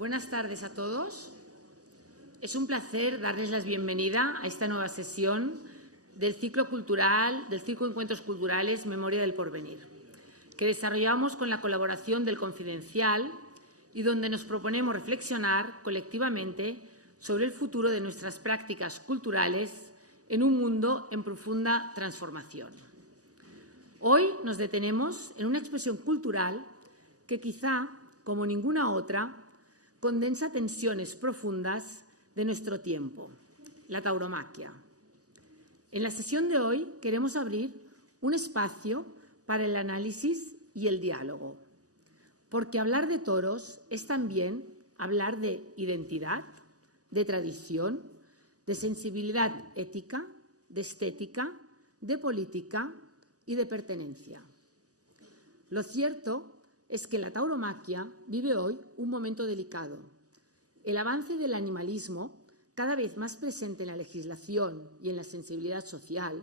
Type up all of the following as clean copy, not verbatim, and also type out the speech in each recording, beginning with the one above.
Buenas tardes a todos. Es un placer darles la bienvenida a esta nueva sesión del ciclo de Encuentros Culturales Memoria del Porvenir, que desarrollamos con la colaboración del Confidencial y donde nos proponemos reflexionar colectivamente sobre el futuro de nuestras prácticas culturales en un mundo en profunda transformación. Hoy nos detenemos en una expresión cultural que quizá, como ninguna otra, condensa tensiones profundas de nuestro tiempo, la tauromaquia. En la sesión de hoy queremos abrir un espacio para el análisis y el diálogo, porque hablar de toros es también hablar de identidad, de tradición, de sensibilidad ética, de estética, de política y de pertenencia. Lo cierto es que la tauromaquia vive hoy un momento delicado. El avance del animalismo, cada vez más presente en la legislación y en la sensibilidad social,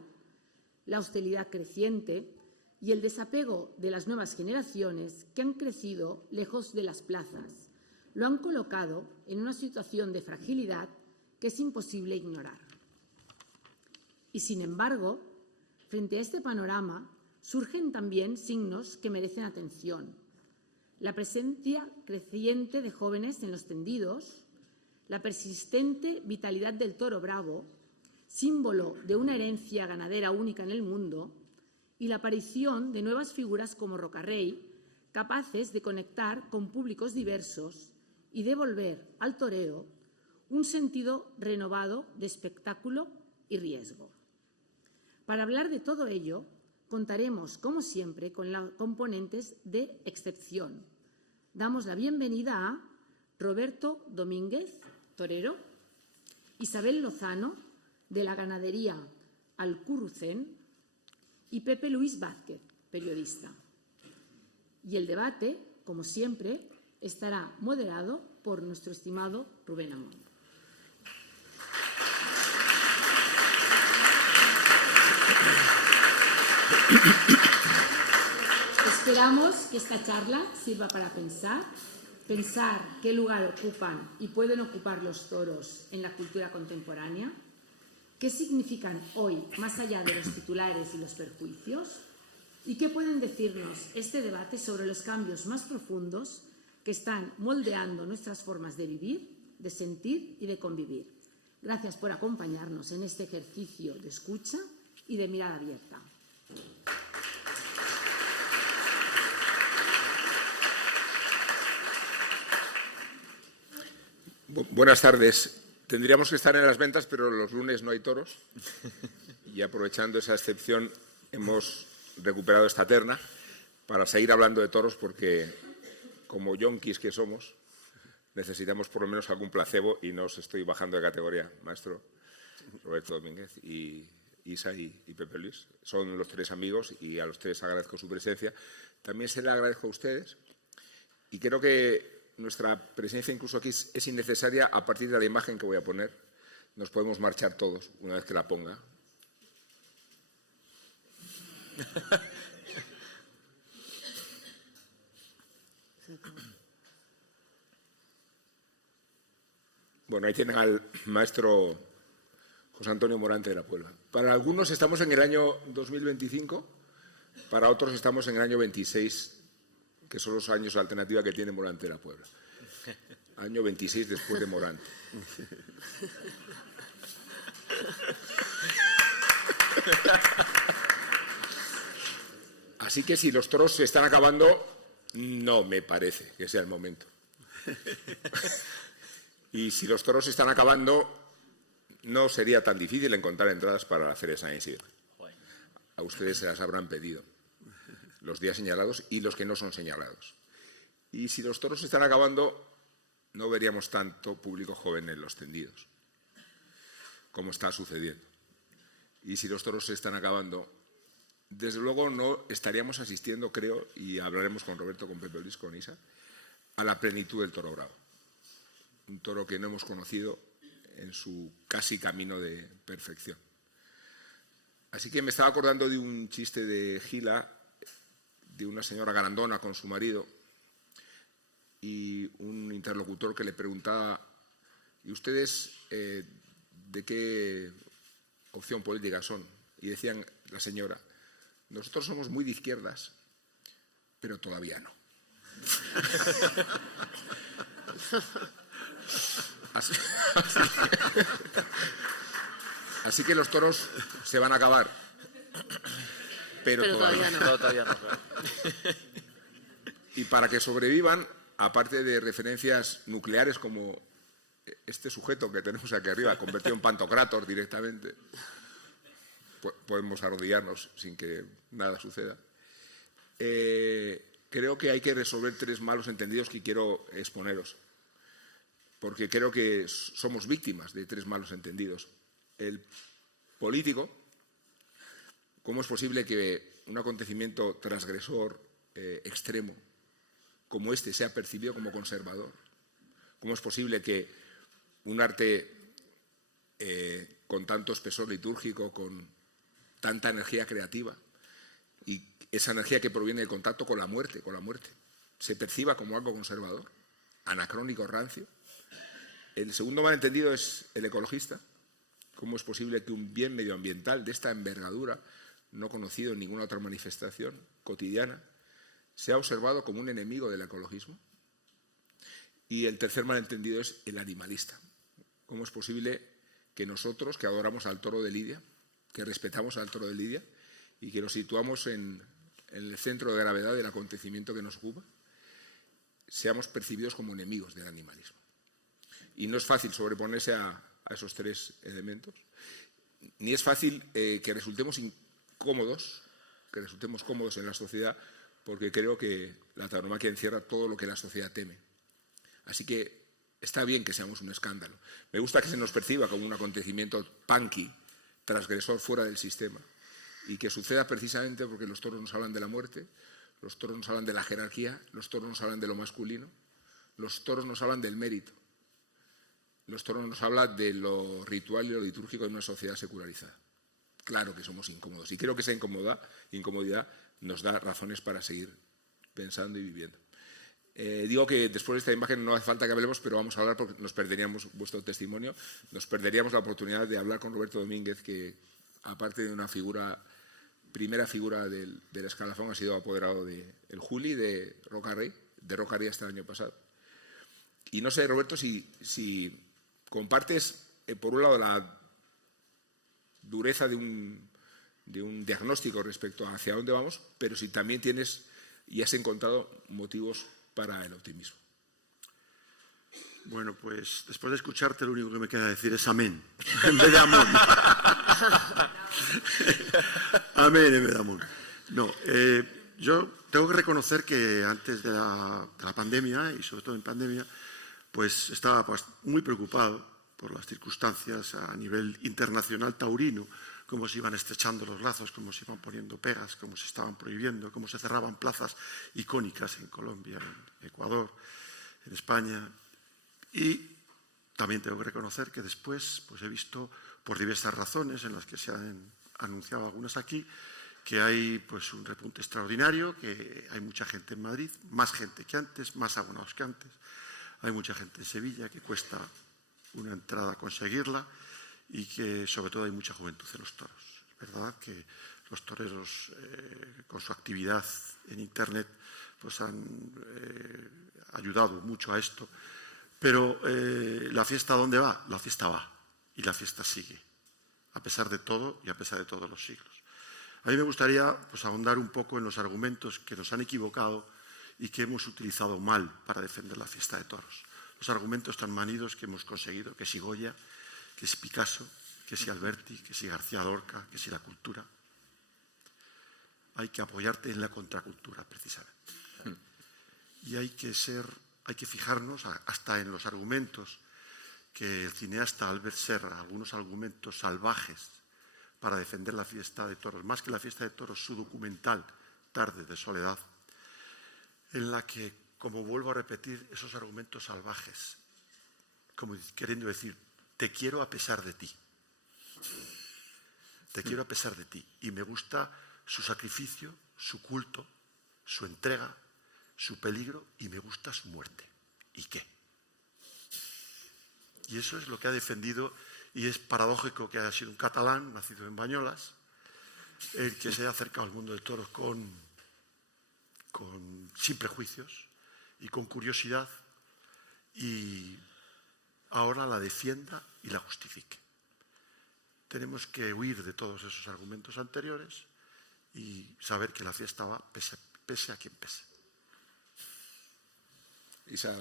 la hostilidad creciente y el desapego de las nuevas generaciones que han crecido lejos de las plazas, lo han colocado en una situación de fragilidad que es imposible ignorar. Y, sin embargo, frente a este panorama surgen también signos que merecen atención. La presencia creciente de jóvenes en los tendidos, la persistente vitalidad del toro bravo, símbolo de una herencia ganadera única en el mundo, y la aparición de nuevas figuras como Rocarrey, capaces de conectar con públicos diversos y devolver al toreo un sentido renovado de espectáculo y riesgo. Para hablar de todo ello, contaremos, como siempre, con las componentes de excepción. Damos la bienvenida a Roberto Domínguez, torero, Isabel Lozano, de la ganadería Alcurrucén, y Pepe Luis Vázquez, periodista. Y el debate, como siempre, estará moderado por nuestro estimado Rubén Amón. Esperamos que esta charla sirva para pensar qué lugar ocupan y pueden ocupar los toros en la cultura contemporánea, qué significan hoy más allá de los titulares y los perjuicios, y qué pueden decirnos este debate sobre los cambios más profundos que están moldeando nuestras formas de vivir, de sentir y de convivir. Gracias por acompañarnos en este ejercicio de escucha y de mirada abierta. Buenas tardes. Tendríamos que estar en las ventas, pero los lunes no hay toros. Y aprovechando esa excepción, hemos recuperado esta terna para seguir hablando de toros porque, como yonkis que somos, necesitamos por lo menos algún placebo y no os estoy bajando de categoría, maestro Roberto Domínguez y Isa y Pepe Luis. Son los tres amigos y a los tres agradezco su presencia. También se le agradezco a ustedes y creo que nuestra presencia incluso aquí es innecesaria a partir de la imagen que voy a poner. Nos podemos marchar todos una vez que la ponga. Bueno, ahí tienen al maestro José Antonio Morante de la Puebla. Para algunos estamos en el año 2025, para otros estamos en el año 26, que son los años de alternativa que tiene Morante de la Puebla. Año 26 después de Morante. Así que si los toros se están acabando, no me parece que sea el momento. Y si los toros se están acabando, no sería tan difícil encontrar entradas para la Feria de San Isidro. A ustedes se las habrán pedido los días señalados y los que no son señalados. Y si los toros se están acabando, no veríamos tanto público joven en los tendidos, como está sucediendo. Y si los toros se están acabando, desde luego no estaríamos asistiendo, creo, y hablaremos con Roberto, con Pepe Luis, con Isa, a la plenitud del toro bravo. Un toro que no hemos conocido en su casi camino de perfección. Así que me estaba acordando de un chiste de Gila, de una señora grandona con su marido, y un interlocutor que le preguntaba: ¿y ustedes de qué opción política son? Y decían la señora: nosotros somos muy de izquierdas, pero todavía no. Así que los toros se van a acabar, pero todavía no. Todavía no, claro. Y para que sobrevivan, aparte de referencias nucleares como este sujeto que tenemos aquí arriba, convertido en Pantocrátor directamente, podemos arrodillarnos sin que nada suceda. Creo que hay que resolver 3 malos entendidos que quiero exponeros, porque creo que somos víctimas de 3 malos entendidos. El político: ¿cómo es posible que un acontecimiento transgresor, extremo, como este sea percibido como conservador? ¿Cómo es posible que un arte con tanto espesor litúrgico, con tanta energía creativa, y esa energía que proviene del contacto con la muerte, se perciba como algo conservador, anacrónico, rancio? El segundo malentendido es el ecologista. ¿Cómo es posible que un bien medioambiental de esta envergadura, no conocido en ninguna otra manifestación cotidiana, sea observado como un enemigo del ecologismo? Y el tercer malentendido es el animalista. ¿Cómo es posible que nosotros, que adoramos al toro de Lidia, que respetamos al toro de Lidia y que nos situamos en el centro de gravedad del acontecimiento que nos ocupa, seamos percibidos como enemigos del animalismo? Y no es fácil sobreponerse a esos 3 elementos, ni es fácil que resultemos cómodos en la sociedad, porque creo que la tauromaquia encierra todo lo que la sociedad teme. Así que está bien que seamos un escándalo. Me gusta que se nos perciba como un acontecimiento punky, transgresor, fuera del sistema, y que suceda precisamente porque los toros nos hablan de la muerte, los toros nos hablan de la jerarquía, los toros nos hablan de lo masculino, los toros nos hablan del mérito, los toros nos hablan de lo ritual y lo litúrgico de una sociedad secularizada. Claro que somos incómodos, y creo que esa incomodidad nos da razones para seguir pensando y viviendo. Digo que después de esta imagen no hace falta que hablemos, pero vamos a hablar porque nos perderíamos vuestro testimonio, nos perderíamos la oportunidad de hablar con Roberto Domínguez, que aparte de una primera figura del escalafón, ha sido apoderado del Juli de Roca Rey hasta el año pasado. Y no sé, Roberto, si compartes, por un lado, la dureza de un diagnóstico respecto a hacia dónde vamos, pero si también tienes y has encontrado motivos para el optimismo. Bueno, pues después de escucharte lo único que me queda decir es amén, en vez de amor. Amén en vez de amor. No, yo tengo que reconocer que antes de la pandemia, y sobre todo en pandemia, pues estaba muy preocupado por las circunstancias a nivel internacional taurino, cómo se iban estrechando los lazos, cómo se iban poniendo pegas, cómo se estaban prohibiendo, cómo se cerraban plazas icónicas en Colombia, en Ecuador, en España. Y también tengo que reconocer que después pues he visto, por diversas razones en las que se han anunciado algunas aquí, que hay pues un repunte extraordinario, que hay mucha gente en Madrid, más gente que antes, más abonados que antes. Hay mucha gente en Sevilla que cuesta una entrada conseguirla y que sobre todo hay mucha juventud en los toros. Es verdad que los toreros con su actividad en Internet pues han ayudado mucho a esto, pero ¿la fiesta a dónde va? La fiesta va y la fiesta sigue, a pesar de todo y a pesar de todos los siglos. A mí me gustaría pues ahondar un poco en los argumentos que nos han equivocado y que hemos utilizado mal para defender la fiesta de toros. Los argumentos tan manidos que hemos conseguido, que si Goya, que si Picasso, que si Alberti, que si García Lorca, que si la cultura. Hay que apoyarte en la contracultura, precisamente. Y hay que fijarnos hasta en los argumentos que el cineasta Albert Serra, algunos argumentos salvajes para defender la fiesta de toros, más que la fiesta de toros, su documental Tardes de soledad, en la que, como vuelvo a repetir, esos argumentos salvajes, como queriendo decir, te quiero a pesar de ti. Te quiero a pesar de ti. Y me gusta su sacrificio, su culto, su entrega, su peligro, y me gusta su muerte. ¿y qué? Y eso es lo que ha defendido, y es paradójico que haya sido un catalán, nacido en Bañolas, el que se haya acercado al mundo del toro sin prejuicios y con curiosidad, y ahora la defienda y la justifique. Tenemos que huir de todos esos argumentos anteriores y saber que la fiesta va pese a quien pese. Isa,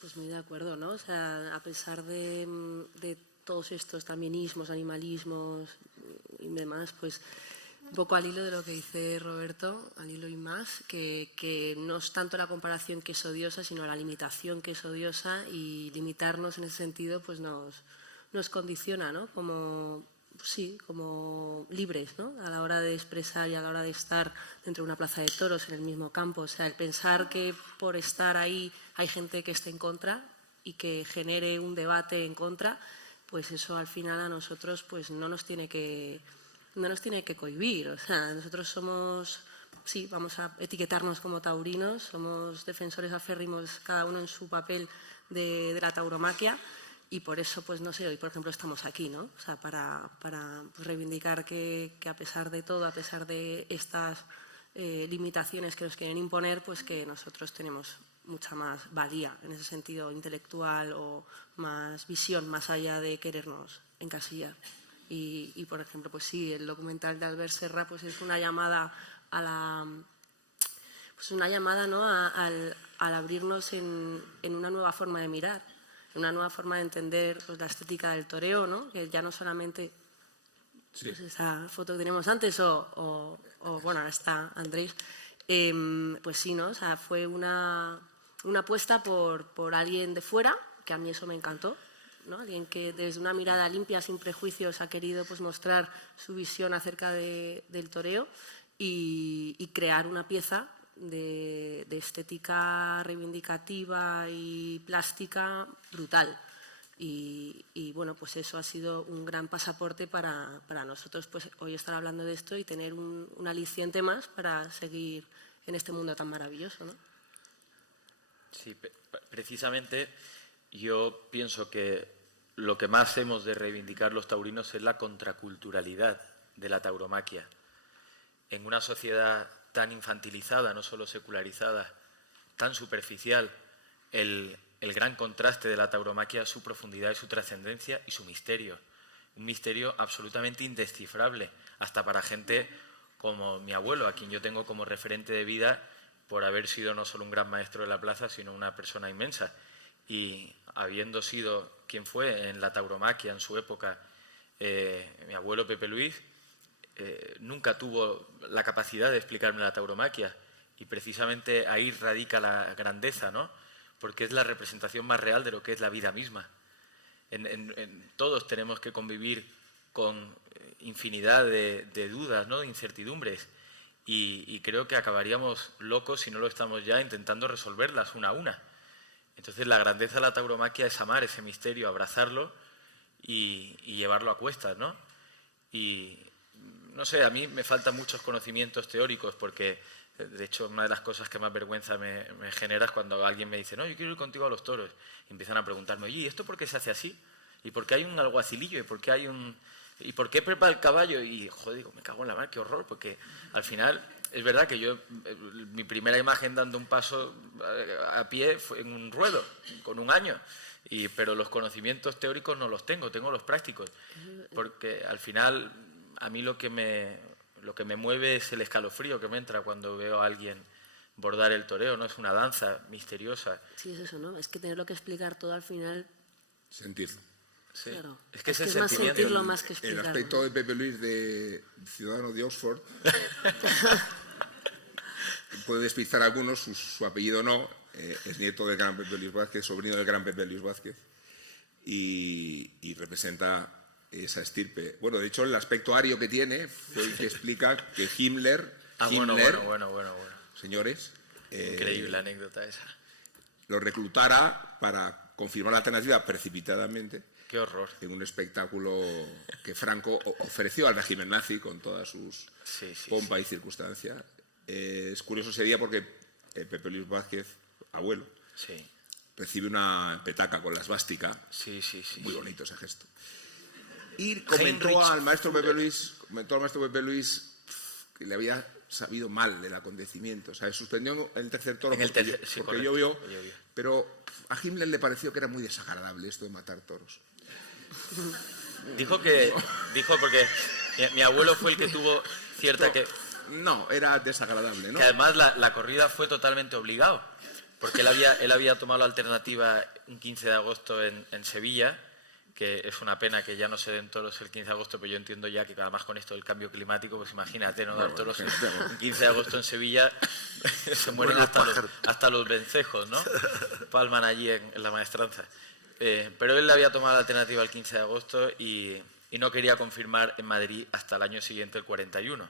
pues muy de acuerdo, ¿no? O sea, a pesar de todos estos también ismos, animalismos y demás, pues un poco al hilo de lo que dice Roberto, al hilo y más, que no es tanto la comparación que es odiosa, sino la limitación que es odiosa, y limitarnos en ese sentido pues nos condiciona, ¿no? Como libres, ¿no? A la hora de expresar y a la hora de estar dentro de una plaza de toros, en el mismo campo. O sea, el pensar que por estar ahí hay gente que esté en contra y que genere un debate en contra, pues eso al final a nosotros pues no nos tiene que cohibir. O sea, nosotros somos, sí, vamos a etiquetarnos como taurinos, somos defensores aférrimos cada uno en su papel de la tauromaquia. Y por eso, pues no sé, hoy por ejemplo estamos aquí, ¿no? O sea, para pues, reivindicar que a pesar de todo, a pesar de estas limitaciones que nos quieren imponer, pues que nosotros tenemos mucha más valía en ese sentido intelectual o más visión, más allá de querernos encasillar. Y por ejemplo, pues sí, el documental de Albert Serra pues es una llamada a la... pues una llamada, ¿no? al abrirnos en una nueva forma de mirar, una nueva forma de entender pues, la estética del toreo, ¿no? Que ya no solamente pues, esa foto que teníamos antes o bueno, ahora está Andrés, pues sí, ¿no? O sea, fue una apuesta por alguien de fuera, que a mí eso me encantó, ¿no? Alguien que desde una mirada limpia, sin prejuicios, ha querido pues, mostrar su visión acerca del toreo y crear una pieza de estética reivindicativa y plástica brutal. Y bueno, pues eso ha sido un gran pasaporte para nosotros pues hoy estar hablando de esto y tener un aliciente más para seguir en este mundo tan maravilloso, ¿no? Sí, precisamente yo pienso que lo que más hemos de reivindicar los taurinos es la contraculturalidad de la tauromaquia. En una sociedad tan infantilizada, no solo secularizada, tan superficial, el gran contraste de la tauromaquia es su profundidad y su trascendencia y su misterio. Un misterio absolutamente indescifrable, hasta para gente como mi abuelo, a quien yo tengo como referente de vida por haber sido no solo un gran maestro de la plaza, sino una persona inmensa. Y habiendo sido quien fue en la tauromaquia en su época, mi abuelo Pepe Luis, nunca tuvo la capacidad de explicarme la tauromaquia, y precisamente ahí radica la grandeza, ¿no? Porque es la representación más real de lo que es la vida misma. Todos tenemos que convivir con infinidad de dudas, ¿no? De incertidumbres, y creo que acabaríamos locos si no lo estamos ya intentando resolverlas una a una. Entonces la grandeza de la tauromaquia es amar ese misterio, abrazarlo y llevarlo a cuestas, ¿no? Y no sé, a mí me faltan muchos conocimientos teóricos porque, de hecho, una de las cosas que más vergüenza me genera es cuando alguien me dice, no, yo quiero ir contigo a los toros. Y empiezan a preguntarme, oye, ¿y esto por qué se hace así? ¿Y por qué hay un alguacilillo? ¿Y por qué prepara el caballo? Y, joder, digo, me cago en la mar, qué horror, porque al final es verdad que yo, mi primera imagen dando un paso a pie fue en un ruedo, con un año. Pero los conocimientos teóricos no los tengo los prácticos. Porque al final a mí lo que me mueve es el escalofrío que me entra cuando veo a alguien bordar el toreo, ¿no? Es una danza misteriosa. Sí, es eso, ¿no? Es que tenerlo que explicar todo al final... Sentirlo. Sí. Claro. Es que es más sentirlo más que El explicarlo. aspecto de Pepe Luis de ciudadano de Oxford puede despistar a algunos, su apellido no, es nieto del gran Pepe Luis Vázquez, sobrino del gran Pepe Luis Vázquez, y representa esa estirpe. Bueno, de hecho, el aspecto ario que tiene fue el que explica que Himmler, Bueno. señores, Increíble la anécdota esa. lo reclutara para confirmar la alternativa precipitadamente. Qué horror. En un espectáculo que Franco ofreció al régimen nazi con todas sus pompa y circunstancia. Es curioso ese día porque Pepe Luis Vázquez, abuelo, recibe una petaca con la esvástica. Sí. Muy bonito ese gesto. Y comentó al maestro Pepe Luis que le había sabido mal el acontecimiento. O sea, suspendió el tercer toro porque llovió, pero a Himmler le pareció que era muy desagradable esto de matar toros. Dijo porque mi abuelo fue el que tuvo cierta No, era desagradable, ¿no? Que además la corrida fue totalmente obligado, porque él había tomado la alternativa un 15 de agosto en Sevilla, que es una pena que ya no se den toros el 15 de agosto, pero yo entiendo ya que además con esto del cambio climático, pues imagínate, no dar toros un 15 de agosto en Sevilla, se mueren hasta los vencejos, ¿no? Palman allí en la maestranza. Pero él le había tomado la alternativa el 15 de agosto y no quería confirmar en Madrid hasta el año siguiente, el 41,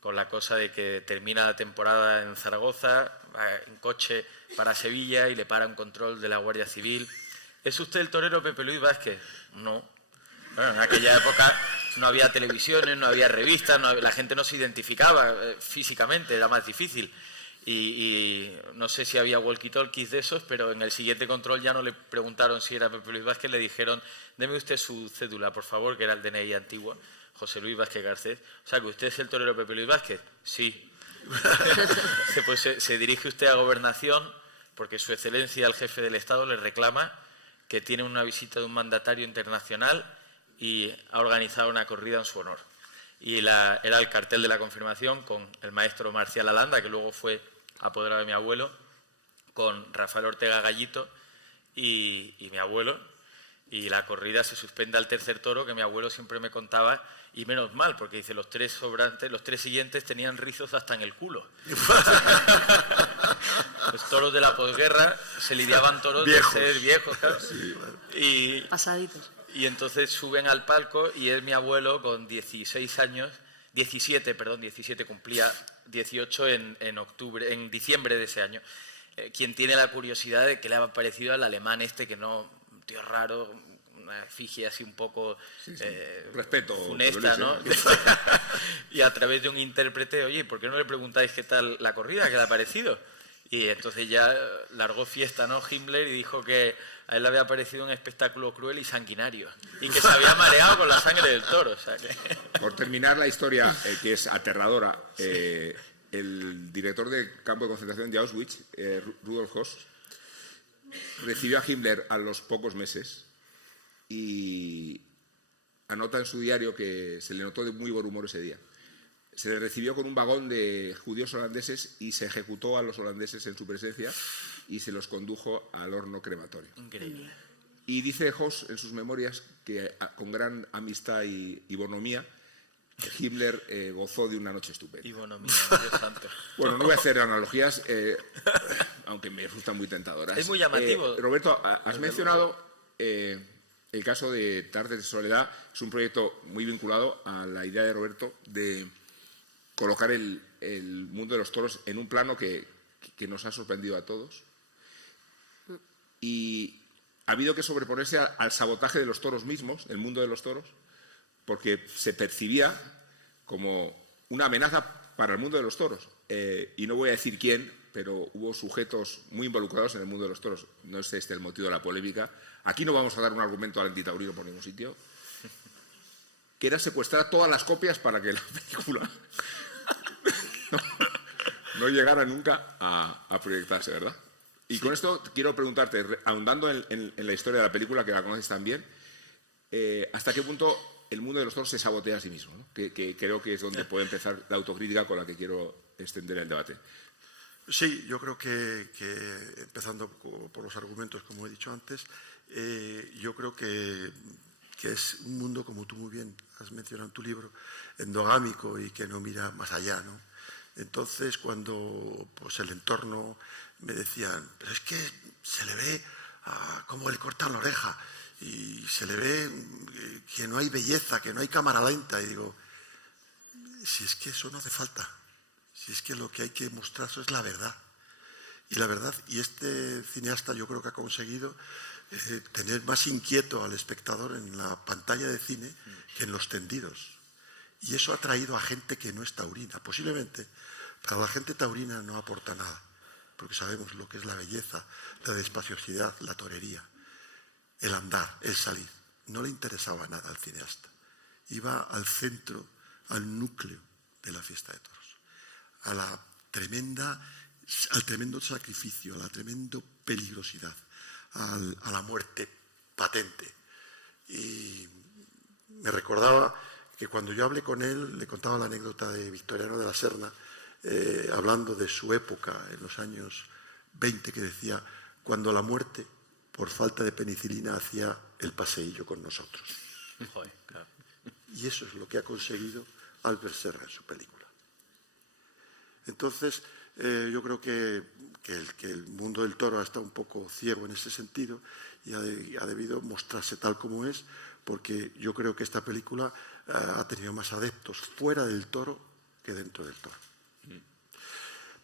con la cosa de que termina la temporada en Zaragoza, va en coche para Sevilla y le para un control de la Guardia Civil. ¿Es usted el torero Pepe Luis Vázquez? No. Bueno, en aquella época no había televisiones, no había revistas, la gente no se identificaba físicamente, era más difícil. Y no sé si había walkie-talkies de esos, pero en el siguiente control ya no le preguntaron si era Pepe Luis Vázquez, le dijeron, deme usted su cédula, por favor, que era el DNI antiguo, José Luis Vázquez Garcés. O sea, que usted es el torero Pepe Luis Vázquez. Sí. Pues se dirige usted a Gobernación porque su excelencia, el jefe del Estado, le reclama que tiene una visita de un mandatario internacional y ha organizado una corrida en su honor. Y era el cartel de la confirmación con el maestro Marcial Alanda, que luego fue apoderado de mi abuelo, con Rafael Ortega Gallito y mi abuelo. Y la corrida se suspende al tercer toro, que mi abuelo siempre me contaba, y menos mal, porque dice, los tres siguientes tenían rizos hasta en el culo. Los toros de la posguerra se lidiaban toros viejos. De ser viejos, claro. Sí, bueno. Pasaditos. Y entonces suben al palco y es mi abuelo con 17, cumplía 18 en diciembre de ese año, quien tiene la curiosidad de que le ha parecido al alemán que no, un tío raro, una efigie así un poco respeto funesta, ¿no? Y a través de un intérprete, oye, ¿por qué no le preguntáis qué tal la corrida, qué le ha parecido? Y entonces ya largó fiesta, ¿no? Himmler, y dijo que a él le había parecido un espectáculo cruel y sanguinario y que se había mareado con la sangre del toro. O sea que... Por terminar la historia, que es aterradora, el director del campo de concentración de Auschwitz, Rudolf Höss, recibió a Himmler a los pocos meses y anota en su diario que se le notó de muy buen humor ese día. Se le recibió con un vagón de judíos holandeses y se ejecutó a los holandeses en su presencia y se los condujo al horno crematorio. Increíble. Y dice Höss en sus memorias que con gran amistad y bonomía, Himmler gozó de una noche estupenda. Y bonomía, Dios santo. Bueno, no voy a hacer analogías, aunque me resultan muy tentadoras. Es muy llamativo. Roberto, has mencionado el caso de Tardes de Soledad. Es un proyecto muy vinculado a la idea de Roberto de colocar el mundo de los toros en un plano que nos ha sorprendido a todos. Y ha habido que sobreponerse al sabotaje de los toros mismos, el mundo de los toros, porque se percibía como una amenaza para el mundo de los toros. Y no voy a decir quién, pero hubo sujetos muy involucrados en el mundo de los toros. No es este el motivo de la polémica. Aquí no vamos a dar un argumento al antitaurino por ningún sitio. Que era secuestrar todas las copias para que la película no llegara nunca a proyectarse, ¿verdad? Y con esto quiero preguntarte, ahondando en la historia de la película, que la conoces también, ¿hasta qué punto el mundo de los toros se sabotea a sí mismo, ¿no? Que creo que es donde puede empezar la autocrítica con la que quiero extender el debate. Sí, yo creo que empezando por los argumentos, como he dicho antes, yo creo que es un mundo, como tú muy bien has mencionado en tu libro, endogámico y que no mira más allá, ¿no? Entonces, cuando pues, el entorno me decían, pero es que se le ve cómo le cortan la oreja y se le ve que no hay belleza, que no hay cámara lenta, y digo, si es que eso no hace falta, si es que lo que hay que mostrar eso es la verdad. Y la verdad, y este cineasta yo creo que ha conseguido tener más inquieto al espectador en la pantalla de cine que en los tendidos. Y eso ha traído a gente que no es taurina. Posiblemente para la gente taurina no aporta nada, porque sabemos lo que es la belleza, la despaciosidad, la torería, el andar, el salir. No le interesaba nada al cineasta. Iba al centro, al núcleo de la fiesta de toros, al tremendo sacrificio, a la tremenda peligrosidad, a la muerte patente. Y me recordaba que cuando yo hablé con él, le contaba la anécdota de Victoriano de la Serna, hablando de su época en los años 20, que decía, cuando la muerte, por falta de penicilina, hacía el paseillo con nosotros. Joder, claro. Y eso es lo que ha conseguido Albert Serra en su película. Entonces, yo creo que el mundo del toro ha estado un poco ciego en ese sentido y ha debido mostrarse tal como es, porque yo creo que esta película ha tenido más adeptos fuera del toro que dentro del toro.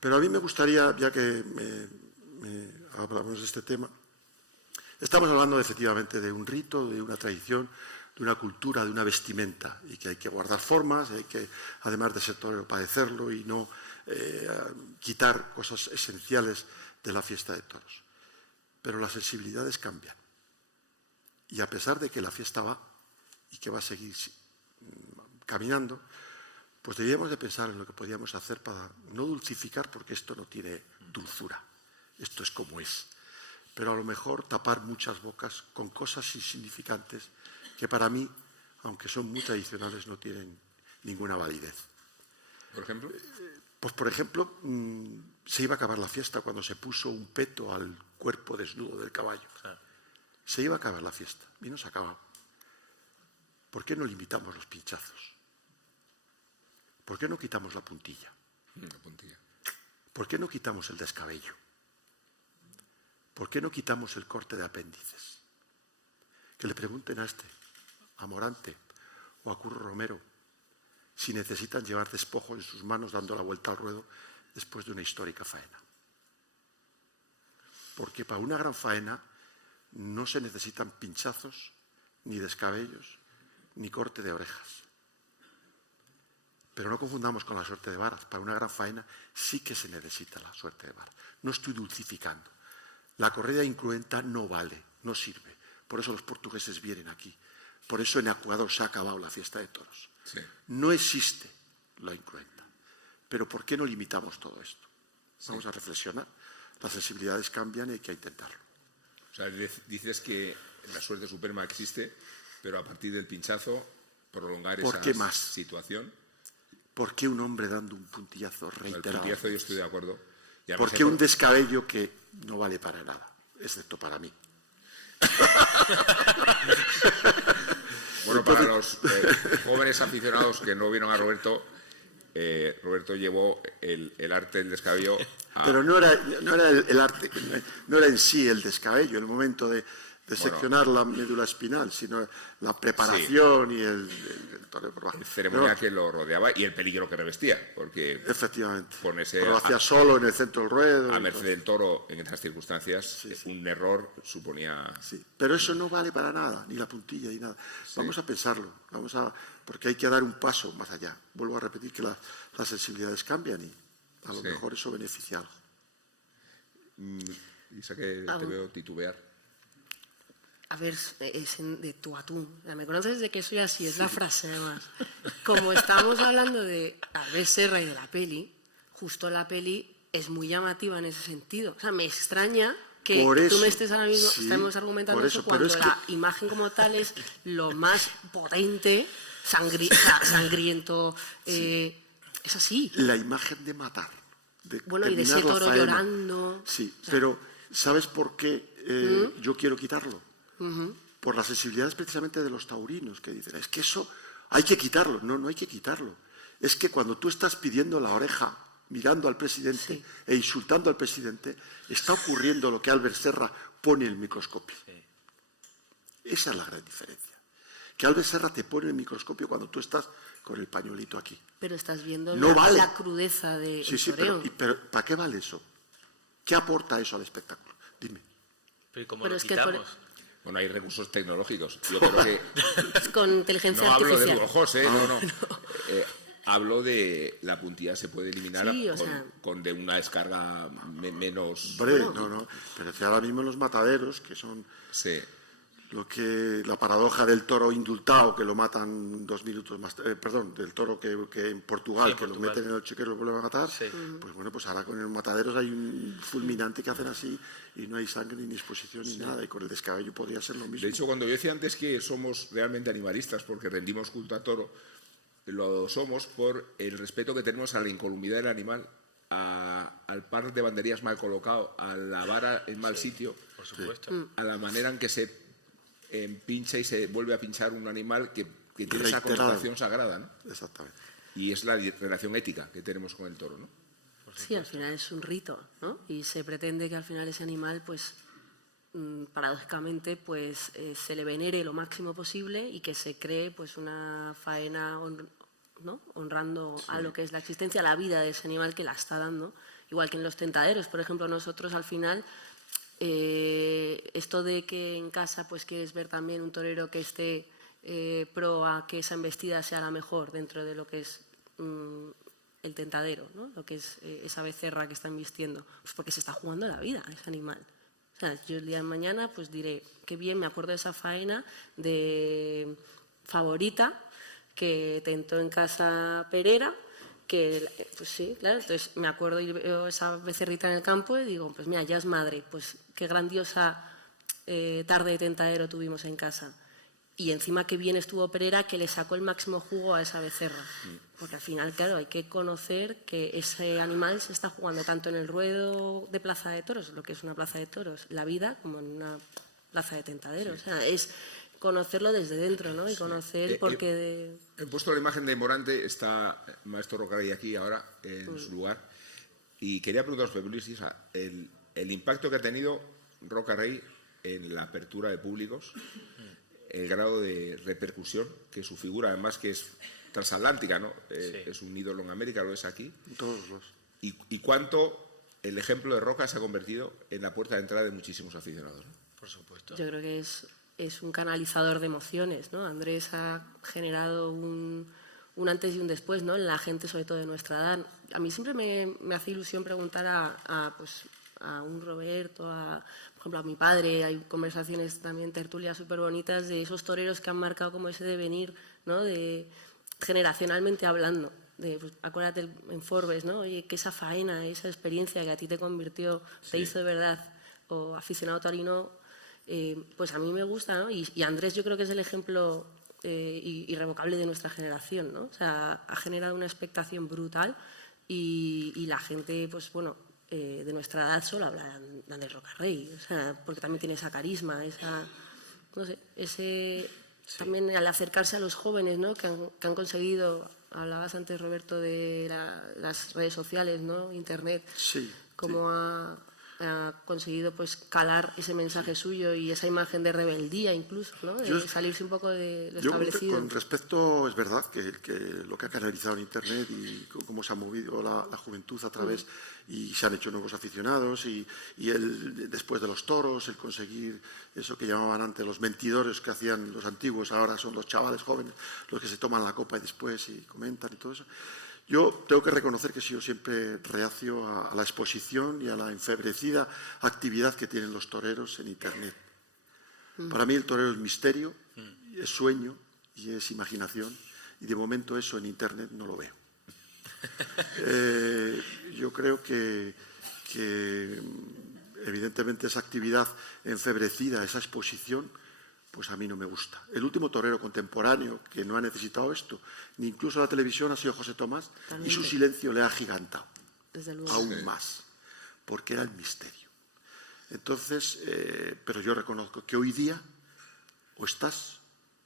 Pero a mí me gustaría, ya que hablamos de este tema, estamos hablando efectivamente de un rito, de una tradición, de una cultura, de una vestimenta, y que hay que guardar formas, hay que, además de ser torero, padecerlo y no quitar cosas esenciales de la fiesta de toros. Pero las sensibilidades cambian. Y a pesar de que la fiesta va y que va a seguir caminando, pues deberíamos de pensar en lo que podríamos hacer para no dulcificar, porque esto no tiene dulzura, esto es como es. Pero a lo mejor tapar muchas bocas con cosas insignificantes que para mí, aunque son muy tradicionales, no tienen ninguna validez. ¿Por ejemplo? Pues, por ejemplo, se iba a acabar la fiesta cuando se puso un peto al cuerpo desnudo del caballo. Se iba a acabar la fiesta y no se acaba. ¿Por qué no limitamos los pinchazos? ¿Por qué no quitamos la puntilla? La puntilla. ¿Por qué no quitamos el descabello? ¿Por qué no quitamos el corte de apéndices? Que le pregunten a Morante o a Curro Romero si necesitan llevar despojo en sus manos dando la vuelta al ruedo después de una histórica faena. Porque para una gran faena no se necesitan pinchazos, ni descabellos, ni corte de orejas. Pero no confundamos con la suerte de varas. Para una gran faena sí que se necesita la suerte de varas. No estoy dulcificando. La corrida incruenta no vale, no sirve. Por eso los portugueses vienen aquí. Por eso en Ecuador se ha acabado la fiesta de toros. Sí. No existe la incruenta. Pero ¿por qué no limitamos todo esto? Vamos a reflexionar. Las sensibilidades cambian y hay que intentarlo. O sea, dices que la suerte suprema existe, pero a partir del pinchazo prolongar esa situación. ¿Por qué un hombre dando un puntillazo reiterado? El puntillazo yo estoy de acuerdo. ¿Por qué un descabello que no vale para nada, excepto para mí? Bueno, para los jóvenes aficionados que no vieron a Roberto, Roberto llevó el arte del descabello a... Pero no era el arte, no era en sí el descabello, el momento de seccionar la médula espinal, sino la preparación y el toreo por bajo. La ceremonia que lo rodeaba y el peligro que revestía, porque efectivamente, ponerse lo hacía solo en el centro del ruedo. A merced del toro en estas circunstancias, un error suponía... Sí, pero eso no vale para nada, ni la puntilla ni nada. Sí. Vamos a pensarlo, porque hay que dar un paso más allá. Vuelvo a repetir que las sensibilidades cambian y a lo mejor eso beneficia algo. Isa, que te veo titubear. A ver, es de tú a tú. Me conoces desde que soy así, es la frase además. Como estamos hablando de Albert Serra y de la peli, justo la peli es muy llamativa en ese sentido. O sea, me extraña que tú me estés ahora mismo, estemos argumentando eso cuando la imagen como tal es lo más potente, sangriento, es así. La imagen de matar. Bueno, y de ese toro llorando. Sí, o sea, pero ¿sabes por qué yo quiero quitarlo? Por las sensibilidades precisamente de los taurinos, que dicen, es que eso hay que quitarlo. No hay que quitarlo. Es que cuando tú estás pidiendo la oreja, mirando al presidente e insultando al presidente, está ocurriendo lo que Albert Serra pone en el microscopio. Esa es la gran diferencia. Que Albert Serra te pone en el microscopio cuando tú estás con el pañuelito aquí. Pero estás viendo no vale. La crudeza de pero ¿para qué vale eso? ¿Qué aporta eso al espectáculo? Dime. Pero ¿cómo lo quitamos? Bueno, hay recursos tecnológicos. Yo creo que... Con inteligencia artificial. No hablo de Google José, no. hablo de la puntilla se puede eliminar Sí, o sea, con de una descarga menos... Hombre, no. Pero es que ahora mismo los mataderos, que son Sí. la paradoja del toro indultado, que lo matan 2 minutos más, del toro que en Portugal, Sí, en que lo Portugal. meten en el chiquero y lo vuelven a matar, Sí. pues bueno, pues ahora con los mataderos hay un fulminante que hacen así y no hay sangre ni exposición ni nada, y con el descabello podría ser lo mismo. De hecho, cuando yo decía antes que somos realmente animalistas porque rendimos culto a toro, lo somos por el respeto que tenemos a la incolumidad del animal, al par de banderías mal colocado, a la vara en mal sitio, Por supuesto. a la manera en que se pincha y se vuelve a pinchar un animal que tiene esa Reiterado. connotación sagrada, ¿no? Exactamente. Y es la relación ética que tenemos con el toro, ¿no? Sí, al final es un rito, ¿no? Y se pretende que al final ese animal, pues, paradójicamente, pues, se le venere lo máximo posible y que se cree, pues, una faena, ¿no? Honrando a lo que es la existencia, la vida de ese animal que la está dando. Igual que en los tentaderos, por ejemplo, nosotros al final, esto de que en casa, pues, quieres ver también un torero que esté pro a que esa embestida sea la mejor dentro de lo que es el tentadero, ¿no? Lo que es esa becerra que está embistiendo, pues porque se está jugando la vida ese animal. O sea, yo el día de mañana pues diré, qué bien, me acuerdo de esa faena de Favorita que tentó en casa Perera, que pues sí, claro, entonces me acuerdo y veo esa becerrita en el campo y digo, pues mira, ya es madre, pues qué grandiosa tarde de tentadero tuvimos en casa. Y encima qué bien estuvo Perera, que le sacó el máximo jugo a esa becerra. Porque al final, claro, hay que conocer que ese animal se está jugando tanto en el ruedo de plaza de toros, lo que es una plaza de toros, la vida, como en una plaza de tentadero. O sea, es conocerlo desde dentro, ¿no? Y conocer por qué de... He puesto la imagen de Morante, está el maestro Rocarey aquí ahora, en su lugar, y quería preguntaros, Pepe Luis, el impacto que ha tenido Rocarey en la apertura de públicos, el grado de repercusión que su figura, además que es transatlántica, ¿no? Es un ídolo en América, lo es aquí. Todos los. Y cuánto el ejemplo de Roca se ha convertido en la puerta de entrada de muchísimos aficionados, ¿no? Por supuesto. Yo creo que es un canalizador de emociones, ¿no? Andrés ha generado un antes y un después, ¿no? En la gente, sobre todo de nuestra edad. A mí siempre me hace ilusión preguntar a un Roberto, por ejemplo, a mi padre. Hay conversaciones también, tertulias súper bonitas de esos toreros que han marcado como ese devenir, ¿no? De, generacionalmente hablando. Pues, acuérdate en Forbes, ¿no? Oye, que esa faena, esa experiencia que a ti te convirtió, te hizo de verdad, o aficionado taurino, pues a mí me gusta, ¿no? Y Andrés yo creo que es el ejemplo irrevocable de nuestra generación, ¿no? O sea, ha generado una expectación brutal y la gente, pues bueno, de nuestra edad solo habla de Andrés Rocarey, o sea, porque también tiene esa carisma, esa, no sé, ese... Sí. También al acercarse a los jóvenes, ¿no? que han conseguido, hablabas antes, Roberto, de las redes sociales, ¿no? Internet, sí, cómo ha conseguido pues calar ese mensaje suyo y esa imagen de rebeldía incluso, ¿no? De salirse un poco de lo establecido. Con respecto, es verdad que lo que ha canalizado en Internet y cómo se ha movido la juventud a través y se han hecho nuevos aficionados y después de los toros, el conseguir eso que llamaban antes los mentidores que hacían los antiguos, ahora son los chavales jóvenes los que se toman la copa y después y comentan y todo eso. Yo tengo que reconocer que he sido siempre reacio a la exposición y a la enfebrecida actividad que tienen los toreros en Internet. Para mí el torero es misterio, es sueño y es imaginación, y de momento eso en Internet no lo veo. Yo creo que evidentemente esa actividad enfebrecida, esa exposición, pues a mí no me gusta. El último torero contemporáneo que no ha necesitado esto, ni incluso la televisión, ha sido José Tomás, y su silencio le ha agigantado aún más, porque era el misterio. Entonces, pero yo reconozco que hoy día o estás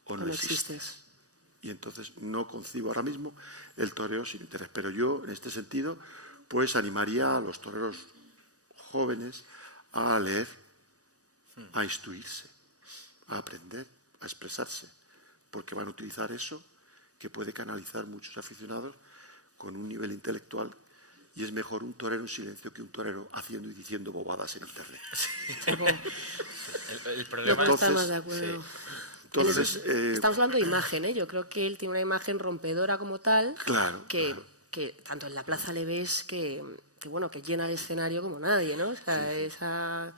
o no existes. Y entonces no concibo ahora mismo el toreo sin interés. Pero yo, en este sentido, pues animaría a los toreros jóvenes a leer, a instruirse, a aprender, a expresarse, porque van a utilizar eso que puede canalizar muchos aficionados con un nivel intelectual, y es mejor un torero en silencio que un torero haciendo y diciendo bobadas en Internet. El problema no estamos de acuerdo. Entonces, estamos hablando de imagen, ¿eh? Yo creo que él tiene una imagen rompedora como tal, claro, que tanto en la plaza le ves que llena el escenario como nadie, ¿no? O sea, esa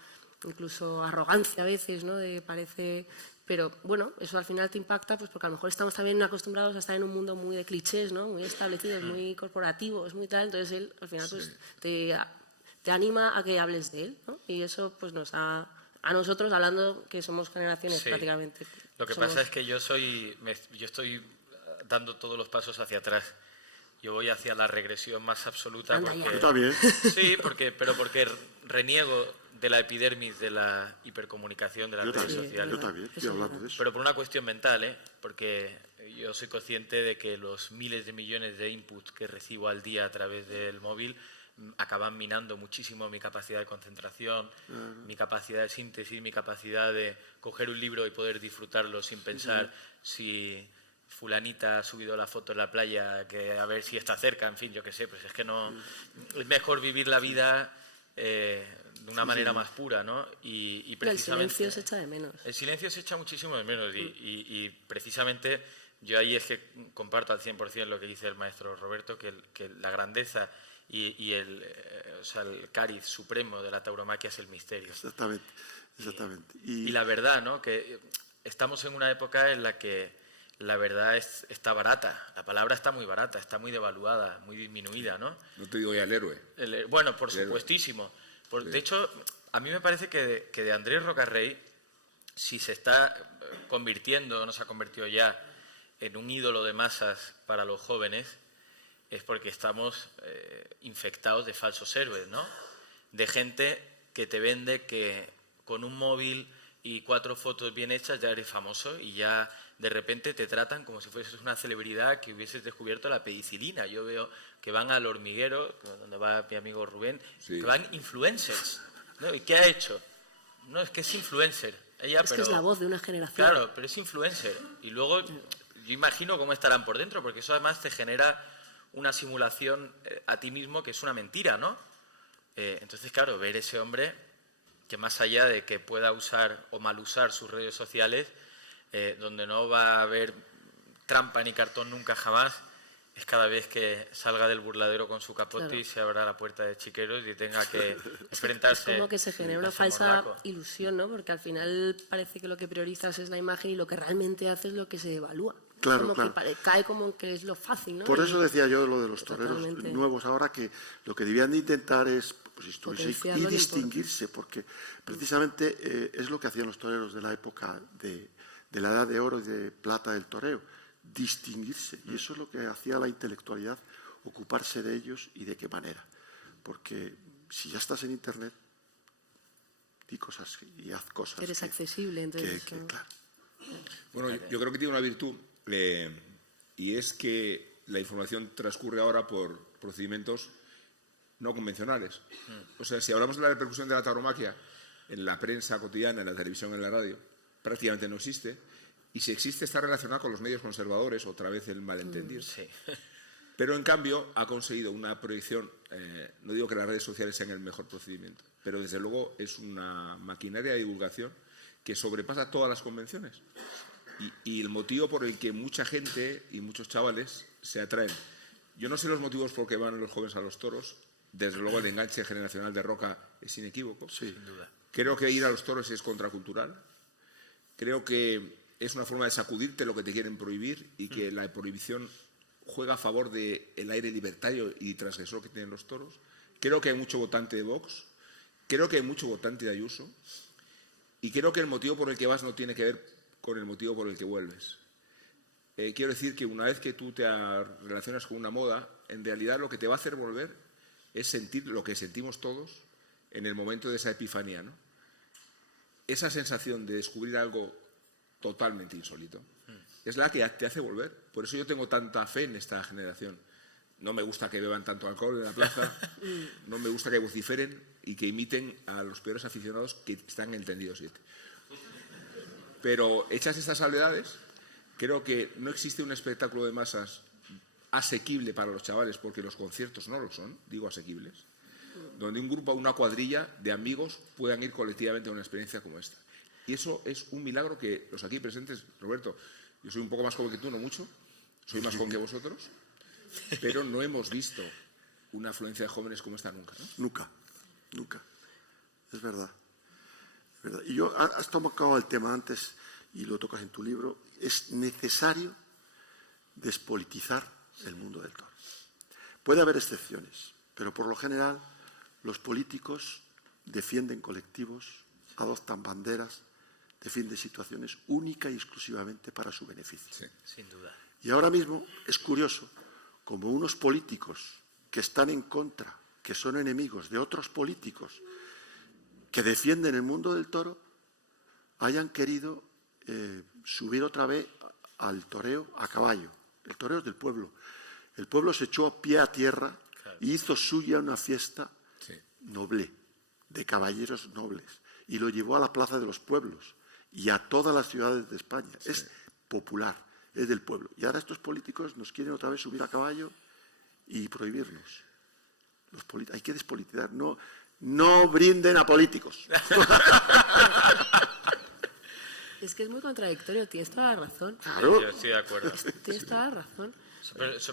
incluso arrogancia a veces, ¿no? Parece... Pero bueno, eso al final te impacta, pues porque a lo mejor estamos también acostumbrados a estar en un mundo muy de clichés, ¿no? Muy establecidos, muy corporativos, muy tal. Entonces él al final pues te anima a que hables de él, ¿no? Y eso pues a nosotros, hablando que somos generaciones prácticamente. Lo que pasa es que yo estoy dando todos los pasos hacia atrás. Yo voy hacia la regresión más absoluta. Anda porque, está bien. Sí, porque reniego de la epidermis de la hipercomunicación de las redes sociales. Yo también, estoy hablando de eso. Pero por una cuestión mental, ¿eh? Porque yo soy consciente de que los miles de millones de inputs que recibo al día a través del móvil acaban minando muchísimo mi capacidad de concentración, mi capacidad de síntesis, mi capacidad de coger un libro y poder disfrutarlo sin pensar si fulanita ha subido la foto en la playa, que a ver si está cerca, en fin, yo qué sé, pues es que no... Es mejor vivir la vida de una manera más pura, ¿no? Y precisamente... El silencio se echa de menos. El silencio se echa muchísimo de menos y precisamente yo ahí es que comparto al 100% lo que dice el maestro Roberto, que la grandeza y el cariz supremo de la tauromaquia es el misterio. Exactamente. Y la verdad, ¿no? Que estamos en una época en la que la verdad está barata, la palabra está muy barata, está muy devaluada, muy disminuida, ¿no? No te digo ya el héroe. Bueno, por supuestísimo. De hecho, a mí me parece que de Andrés Rocarrey, si se está convirtiendo, no se ha convertido ya en un ídolo de masas para los jóvenes, es porque estamos infectados de falsos héroes, ¿no? De gente que te vende que con un móvil y 4 fotos bien hechas ya eres famoso y ya de repente te tratan como si fueses una celebridad que hubieses descubierto la penicilina. Yo veo que van al Hormiguero, donde va mi amigo Rubén, que van influencers, ¿no? ¿Y qué ha hecho? No, es que es influencer. Que es la voz de una generación. Claro, pero es influencer. Y luego yo imagino cómo estarán por dentro, porque eso además te genera una simulación a ti mismo que es una mentira, ¿no? Entonces, claro, ver ese hombre que más allá de que pueda usar o mal usar sus redes sociales, donde no va a haber trampa ni cartón nunca jamás, es cada vez que salga del burladero con su capote y se abra la puerta de Chiqueros y tenga que enfrentarse. Es como que se genera una falsa ilusión, ¿no? Porque al final parece que lo que priorizas es la imagen y lo que realmente haces es lo que se evalúa. Claro, como que cae como que es lo fácil, ¿no? Por eso decía yo lo de los toreros nuevos ahora, que lo que debían de intentar es y distinguirse, porque precisamente es lo que hacían los toreros de la época de la edad de oro y de plata del toreo, distinguirse. Y eso es lo que hacía la intelectualidad, ocuparse de ellos y de qué manera. Porque si ya estás en Internet, di cosas y haz cosas. Eres accesible, entonces. Claro. Bueno, yo creo que tiene una virtud y es que la información transcurre ahora por procedimientos no convencionales. O sea, si hablamos de la repercusión de la tauromaquia en la prensa cotidiana, en la televisión, en la radio, prácticamente no existe. Y si existe está relacionada con los medios conservadores, otra vez el malentendido. Sí. Pero en cambio ha conseguido una proyección, no digo que las redes sociales sean el mejor procedimiento, pero desde luego es una maquinaria de divulgación que sobrepasa todas las convenciones. Y el motivo por el que mucha gente y muchos chavales se atraen. Yo no sé los motivos por qué van los jóvenes a los toros. Desde luego el enganche generacional de Roca es inequívoco. Sí, sin duda. Creo que ir a los toros es contracultural. Creo que es una forma de sacudirte lo que te quieren prohibir y que la prohibición juega a favor del aire libertario y transgresor que tienen los toros. Creo que hay mucho votante de Vox. Creo que hay mucho votante de Ayuso. Y creo que el motivo por el que vas no tiene que ver con el motivo por el que vuelves. Quiero decir que una vez que tú te relacionas con una moda, en realidad lo que te va a hacer volver es sentir lo que sentimos todos en el momento de esa epifanía, ¿no? Esa sensación de descubrir algo totalmente insólito es la que te hace volver. Por eso yo tengo tanta fe en esta generación. No me gusta que beban tanto alcohol en la plaza, no me gusta que vociferen y que imiten a los peores aficionados que están en el tendido 7. Pero hechas estas salvedades, creo que no existe un espectáculo de masas asequible para los chavales, porque los conciertos no lo son, digo asequibles, donde un grupo, una cuadrilla de amigos puedan ir colectivamente a una experiencia como esta. Y eso es un milagro que los aquí presentes, Roberto, yo soy un poco más joven que tú, no mucho, soy más joven que vosotros, pero no hemos visto una afluencia de jóvenes como esta nunca, ¿no? Nunca, nunca. Es verdad. Es verdad. Y yo, has tocado el tema antes y lo tocas en tu libro, es necesario despolitizar el mundo del toro. Puede haber excepciones, pero por lo general los políticos defienden colectivos, adoptan banderas, defienden situaciones única y exclusivamente para su beneficio. Sí. Sin duda. Y ahora mismo es curioso, como unos políticos que están en contra, que son enemigos de otros políticos que defienden el mundo del toro, hayan querido subir otra vez al toreo a caballo. El toreo es del pueblo. El pueblo se echó a pie a tierra y hizo suya una fiesta noble, de caballeros nobles, y lo llevó a la plaza de los pueblos y a todas las ciudades de España. Sí. Es popular, es del pueblo. Y ahora estos políticos nos quieren otra vez subir a caballo y prohibirnos. Hay que despolitizar. No brinden a políticos. Es que es muy contradictorio, tienes toda la razón. Claro. Yo estoy de acuerdo. Tienes toda la razón.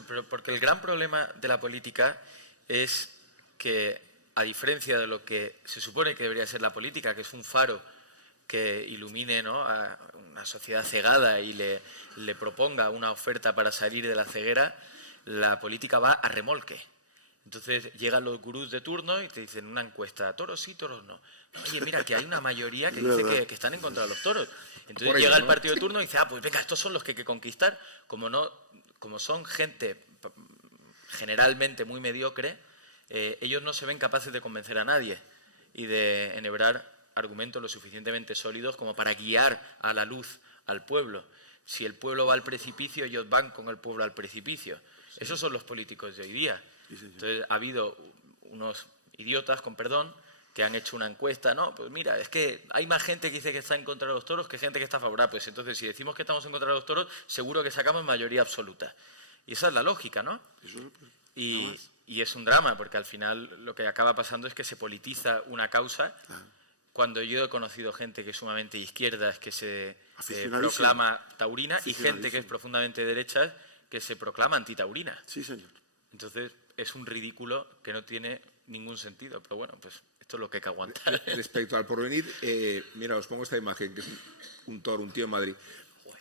Pero porque el gran problema de la política es que, a diferencia de lo que se supone que debería ser la política, que es un faro que ilumine, ¿no?, a una sociedad cegada y le proponga una oferta para salir de la ceguera, la política va a remolque. Entonces llegan los gurús de turno y te dicen una encuesta, toros sí, toros no. Oye, mira, que hay una mayoría que dice que están en contra de los toros. Entonces llega el partido de turno y dice, pues venga, estos son los que hay que conquistar. Como son gente generalmente muy mediocre, ellos no se ven capaces de convencer a nadie y de enhebrar argumentos lo suficientemente sólidos como para guiar a la luz al pueblo. Si el pueblo va al precipicio, ellos van con el pueblo al precipicio. Sí. Esos son los políticos de hoy día. Sí, entonces ha habido unos idiotas, con perdón, que han hecho una encuesta. No, pues mira, es que hay más gente que dice que está en contra de los toros que gente que está favorable. Pues entonces, si decimos que estamos en contra de los toros, seguro que sacamos mayoría absoluta. Y esa es la lógica, ¿no? Y es un drama, porque al final lo que acaba pasando es que se politiza una causa. Cuando yo he conocido gente que es sumamente izquierda, que se proclama taurina, y gente que es profundamente derecha, que se proclama antitaurina. Sí, señor. Entonces, es un ridículo que no tiene ningún sentido. Pero bueno, pues esto es lo que hay que aguantar. Respecto al porvenir, mira, os pongo esta imagen, que es un toro, un tío en Madrid.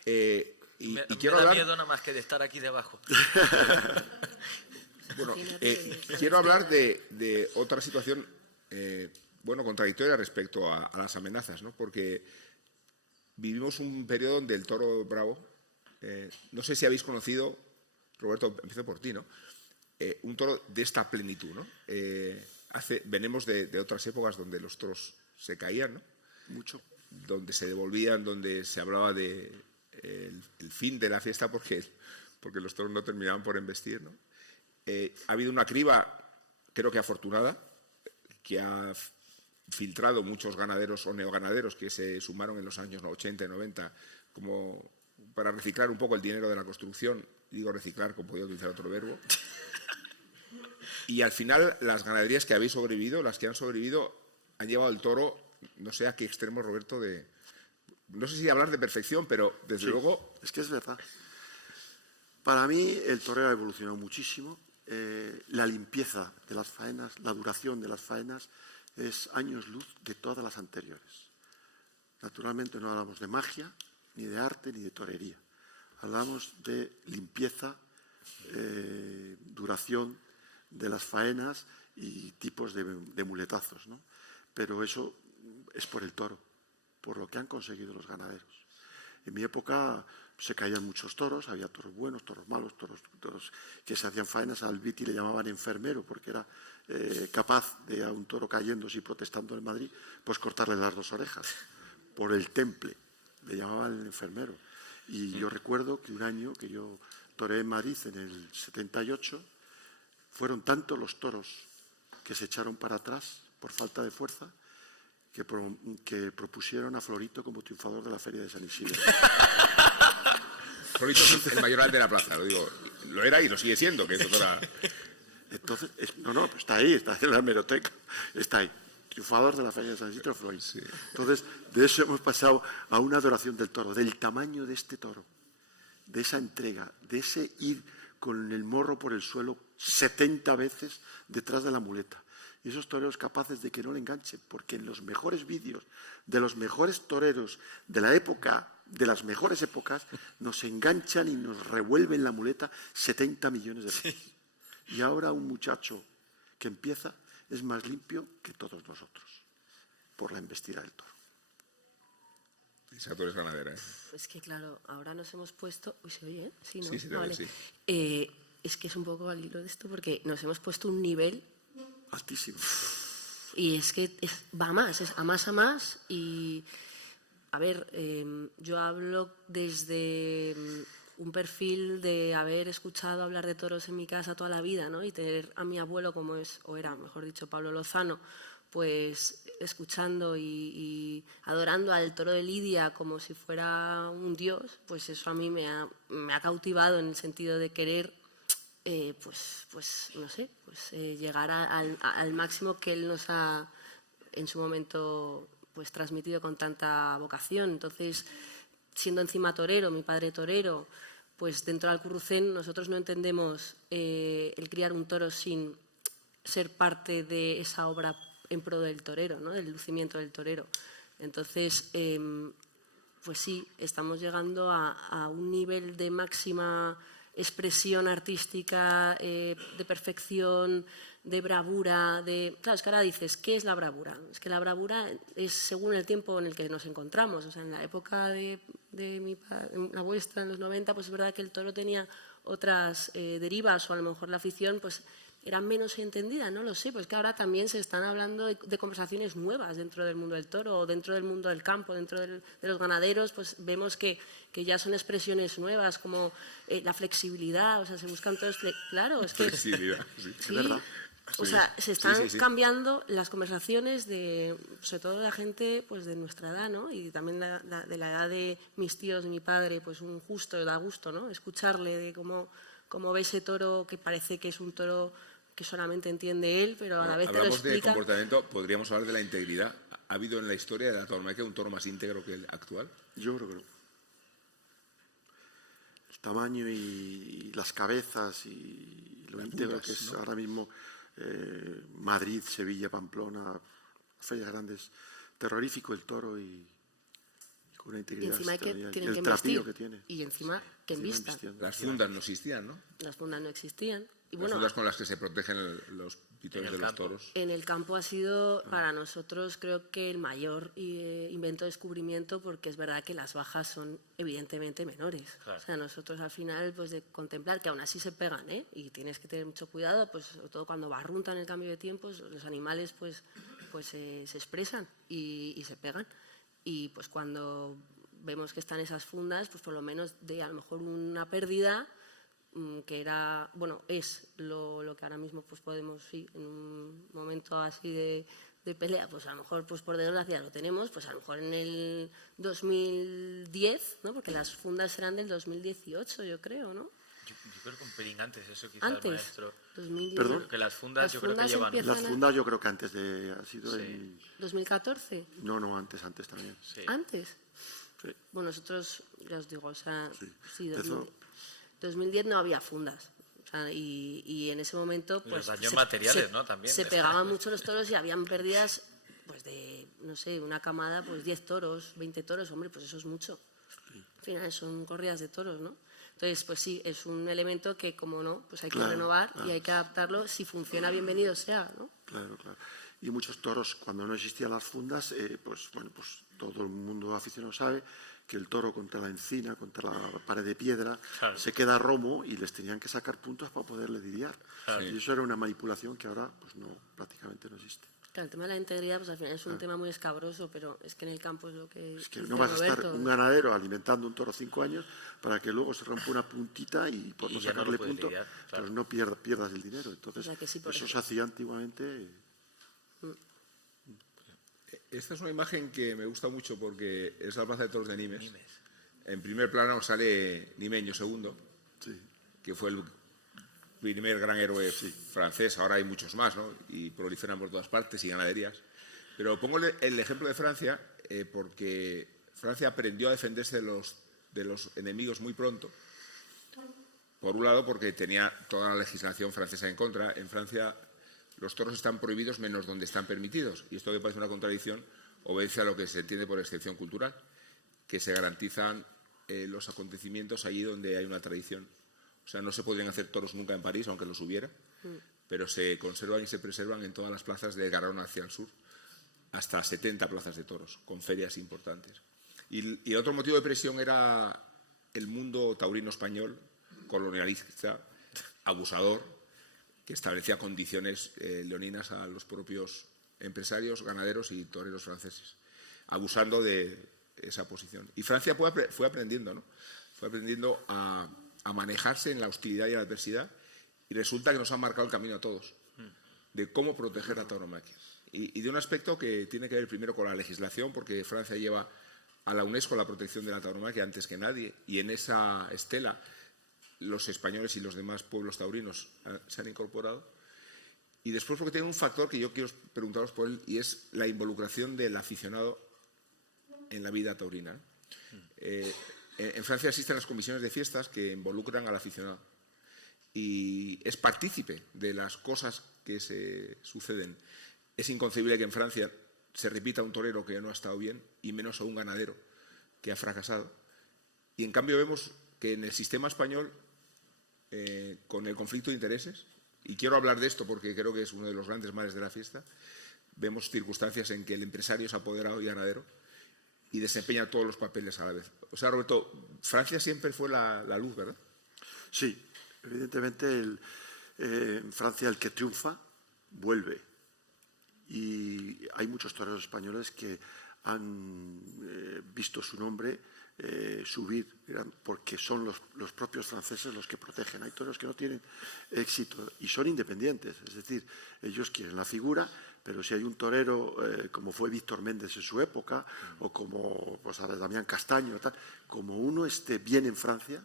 Me da miedo nada más que de estar aquí debajo. Bueno, quiero hablar de otra situación, contradictoria respecto a las amenazas, ¿no? Porque vivimos un periodo donde el toro bravo, no sé si habéis conocido, Roberto, empiezo por ti, ¿no? Un toro de esta plenitud, ¿no? Venimos de otras épocas donde los toros se caían, ¿no? Mucho. Donde se devolvían, donde se hablaba de el fin de la fiesta porque los toros no terminaban por embestir, ¿no? Ha habido una criba, creo que afortunada, que ha filtrado muchos ganaderos o neoganaderos que se sumaron en los años 80 y 90 como para reciclar un poco el dinero de la construcción. Digo reciclar, como podía utilizar otro verbo. Y al final las ganaderías que habéis sobrevivido, las que han sobrevivido, han llevado el toro, no sé a qué extremo, Roberto, no sé si hablar de perfección, pero desde luego... Es que es verdad. Para mí el toreo ha evolucionado muchísimo. La limpieza de las faenas, la duración de las faenas es años luz de todas las anteriores. Naturalmente no hablamos de magia, ni de arte, ni de torería. Hablamos de limpieza, duración de las faenas y tipos de muletazos, ¿no? Pero eso es por el toro, por lo que han conseguido los ganaderos. En mi época se caían muchos toros, había toros buenos, toros malos, toros que se hacían faenas. Al Viti le llamaban enfermero porque era capaz de a un toro cayéndose y protestando en Madrid, pues cortarle las dos orejas. Por el temple, le llamaban el enfermero. Y yo recuerdo que un año que yo toreé en Madrid en el 78, fueron tantos los toros que se echaron para atrás por falta de fuerza que propusieron a Florito como triunfador de la Feria de San Isidro. Florito es el mayoral de la plaza, lo era y lo sigue siendo, que es otra... Entonces, pues está ahí, está en la hemeroteca, está ahí. triunfador de la feria de San Isidro fue hoy. Entonces, de eso hemos pasado a una adoración del toro, del tamaño de este toro, de esa entrega, de ese ir con el morro por el suelo 70 veces detrás de la muleta. Y esos toreros capaces de que no le enganche, porque en los mejores vídeos de los mejores toreros de la época, de las mejores épocas, nos enganchan y nos revuelven la muleta 70 millones de veces. Y ahora un muchacho que empieza es más limpio que todos nosotros, por la embestida del toro. Esa toro es ganadera, ¿eh? Es que claro, ahora nos hemos puesto... Uy, ¿se oye? Sí, ¿no? Sí, sí, te Vale. oye, sí. Es que es un poco al hilo de esto porque nos hemos puesto un nivel Altísimo. y es que va más, es a más y... A ver, yo hablo desde un perfil de haber escuchado hablar de toros en mi casa toda la vida, ¿no? Y tener a mi abuelo como es, o era, mejor dicho, Pablo Lozano, pues escuchando y adorando al toro de Lidia como si fuera un dios, pues eso a mí me ha cautivado en el sentido de querer, no sé, llegar al máximo que él nos ha en su momento pues transmitido con tanta vocación. Entonces, siendo encima torero, mi padre torero, pues dentro del Alcurrucén nosotros no entendemos el criar un toro sin ser parte de esa obra en pro del torero, ¿no? Del lucimiento del torero. Entonces, pues sí, estamos llegando a un nivel de máxima expresión artística, de perfección, de bravura, Claro, es que ahora dices, ¿qué es la bravura? Es que la bravura es según el tiempo en el que nos encontramos. O sea, en la época de la vuestra, en los 90, pues es verdad que el toro tenía otras derivas, o a lo mejor la afición pues era menos entendida, no lo sé, pues que ahora también se están hablando de conversaciones nuevas dentro del mundo del toro, o dentro del mundo del campo, dentro de los ganaderos, pues vemos que ya son expresiones nuevas, como la flexibilidad, o sea, se buscan todos... Claro, es que... Flexibilidad, sí. Sí, ¿verdad? o sea, se están Sí, sí, sí. cambiando las conversaciones de, sobre todo de la gente pues de nuestra edad, ¿no? Y también de la edad de mis tíos, de mi padre, pues un justo, da gusto, ¿no? Escucharle de cómo ve ese toro que parece que es un toro que solamente entiende él, pero a la vez te lo Hablamos de explica. comportamiento, podríamos hablar de la integridad. ¿Ha habido en la historia de la tauromaquia un toro más íntegro que el actual? Yo creo que no. El tamaño y las cabezas y lo Las íntegro dudas, que es ¿no? ahora mismo Madrid, Sevilla, Pamplona, ferias grandes, terrorífico el toro y con una Y integridad encima hay que extraordinaria. tienen Y que el trapío embestir. que tiene. Y encima que Encima embistan. embistiendo. Las fundas no existían, ¿no? Las fundas no existían. Y Las bueno, fundas con las que se protegen los pitones En de el los campo. toros. en el campo ha sido para nosotros creo que el mayor invento descubrimiento, porque es verdad que las bajas son evidentemente menores. Claro. O sea, nosotros al final pues de contemplar que aún así se pegan, ¿eh? Y tienes que tener mucho cuidado, pues sobre todo cuando barruntan el cambio de tiempos, los animales pues se expresan y se pegan. Y pues cuando vemos que están esas fundas, pues por lo menos de a lo mejor una pérdida que era, bueno, es lo que ahora mismo pues podemos, sí, en un momento así de pelea, pues a lo mejor pues por desgracia lo tenemos, pues a lo mejor en el 2010, ¿no? Porque las fundas serán del 2018, yo creo, ¿no? Yo creo que un pelín antes, eso quizás, Antes, maestro. 2010. Perdón. Creo que las fundas Las yo creo que fundas llevan... empiezan- Las fundas yo creo que antes de... Ha sido Sí. en... 2014, No, antes también. Sí. antes. Sí. Bueno, nosotros, ya os digo, o sea, sí, Empezó. 2010 no había fundas. O sea, y en ese momento pues Los daños materiales, ¿no? También. se pegaban mucho los toros y habían pérdidas pues de, no sé, una camada, pues 10 toros, 20 toros, hombre, pues eso es mucho. Al final son corridas de toros, ¿no? Entonces, pues sí, es un elemento que, como no, pues hay que Claro, renovar claro. y hay que adaptarlo. Si funciona, bienvenido sea, ¿no? Claro. Y muchos toros, cuando no existían las fundas, pues todo el mundo aficionado sabe que el toro contra la encina, contra la pared de piedra, Claro. se queda romo y les tenían que sacar puntos para poderle lidiar. Claro. Y eso era una manipulación que ahora pues no, prácticamente no existe. Claro, el tema de la integridad, pues al final es un tema muy escabroso, pero es que en el campo es lo que Es que dice no vas a estar Roberto. un ganadero alimentando un toro 5 años para que luego se rompa una puntita y por Y no ya no lo sacarle puedes punto, lidiar, claro. pues no pierdas el dinero. Entonces, O sea que sí, por eso se ejemplo. hacía antiguamente. Esta es una imagen que me gusta mucho porque es la plaza de toros de Nimes. Nimes. En primer plano sale Nimeño II, Sí. que fue el primer gran héroe francés. Ahora hay muchos más, ¿no? Y proliferan por todas partes y ganaderías. Pero pongo el ejemplo de Francia porque Francia aprendió a defenderse de los enemigos muy pronto. Por un lado, porque tenía toda la legislación francesa en contra. En Francia los toros están prohibidos menos donde están permitidos. Y esto que parece una contradicción obedece a lo que se entiende por excepción cultural, que se garantizan los acontecimientos allí donde hay una tradición. O sea, no se podrían hacer toros nunca en París, aunque los hubiera, pero se conservan y se preservan en todas las plazas de Garona hacia el sur, hasta 70 plazas de toros, con ferias importantes. Y otro motivo de presión era el mundo taurino español, colonialista, abusador, que establecía condiciones leoninas a los propios empresarios, ganaderos y toreros franceses, abusando de esa posición. Y Francia fue aprendiendo, ¿no? Fue aprendiendo a manejarse en la hostilidad y la adversidad, y resulta que nos han marcado el camino a todos, de cómo proteger la tauromaquia. Y de un aspecto que tiene que ver primero con la legislación, porque Francia lleva a la UNESCO la protección de la tauromaquia antes que nadie, y en esa estela los españoles y los demás pueblos taurinos se han incorporado. Y después porque tiene un factor que yo quiero preguntaros por él, y es la involucración del aficionado en la vida taurina, ¿no? En Francia existen las comisiones de fiestas que involucran al aficionado y es partícipe de las cosas que se suceden. Es inconcebible que en Francia se repita un torero que no ha estado bien, y menos a un ganadero que ha fracasado. Y en cambio vemos que en el sistema español, con el conflicto de intereses, y quiero hablar de esto porque creo que es uno de los grandes males de la fiesta, vemos circunstancias en que el empresario es apoderado y ganadero y desempeña todos los papeles a la vez. O sea, Roberto, Francia siempre fue la luz, ¿verdad? Sí, evidentemente en Francia el que triunfa vuelve. Y hay muchos toreros españoles que han visto su nombre subir, porque son los propios franceses los que protegen. Hay toreros que no tienen éxito y son independientes, es decir, ellos quieren la figura, pero si hay un torero como fue Víctor Méndez en su época, o como pues, Damián Castaño, tal, como uno esté bien en Francia,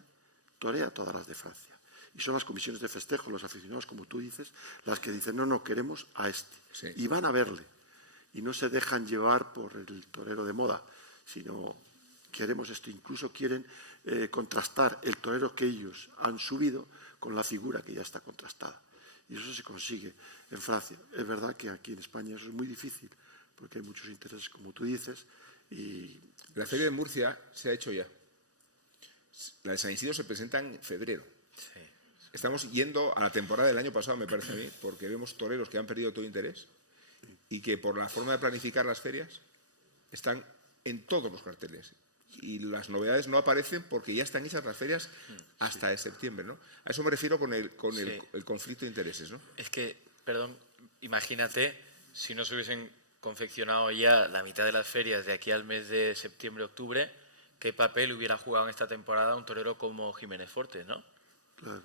torea todas las de Francia. Y son las comisiones de festejo, los aficionados, como tú dices, las que dicen, no, queremos a este. Sí. Y van a verle. Y no se dejan llevar por el torero de moda, sino queremos esto. Incluso quieren contrastar el torero que ellos han subido con la figura que ya está contrastada. Y eso se consigue en Francia. Es verdad que aquí en España eso es muy difícil, porque hay muchos intereses, como tú dices. Y la feria de Murcia se ha hecho ya. La de San Isidro se presenta en febrero. Sí. Estamos yendo a la temporada del año pasado, me parece a mí, porque vemos toreros que han perdido todo interés y que por la forma de planificar las ferias están en todos los carteles. Y las novedades no aparecen porque ya están hechas las ferias hasta septiembre, ¿no? A eso me refiero con el conflicto de intereses, ¿no? Es que, perdón, imagínate si no se hubiesen confeccionado ya la mitad de las ferias de aquí al mes de septiembre-octubre, ¿qué papel hubiera jugado en esta temporada un torero como Jiménez Fortes, ¿no? claro.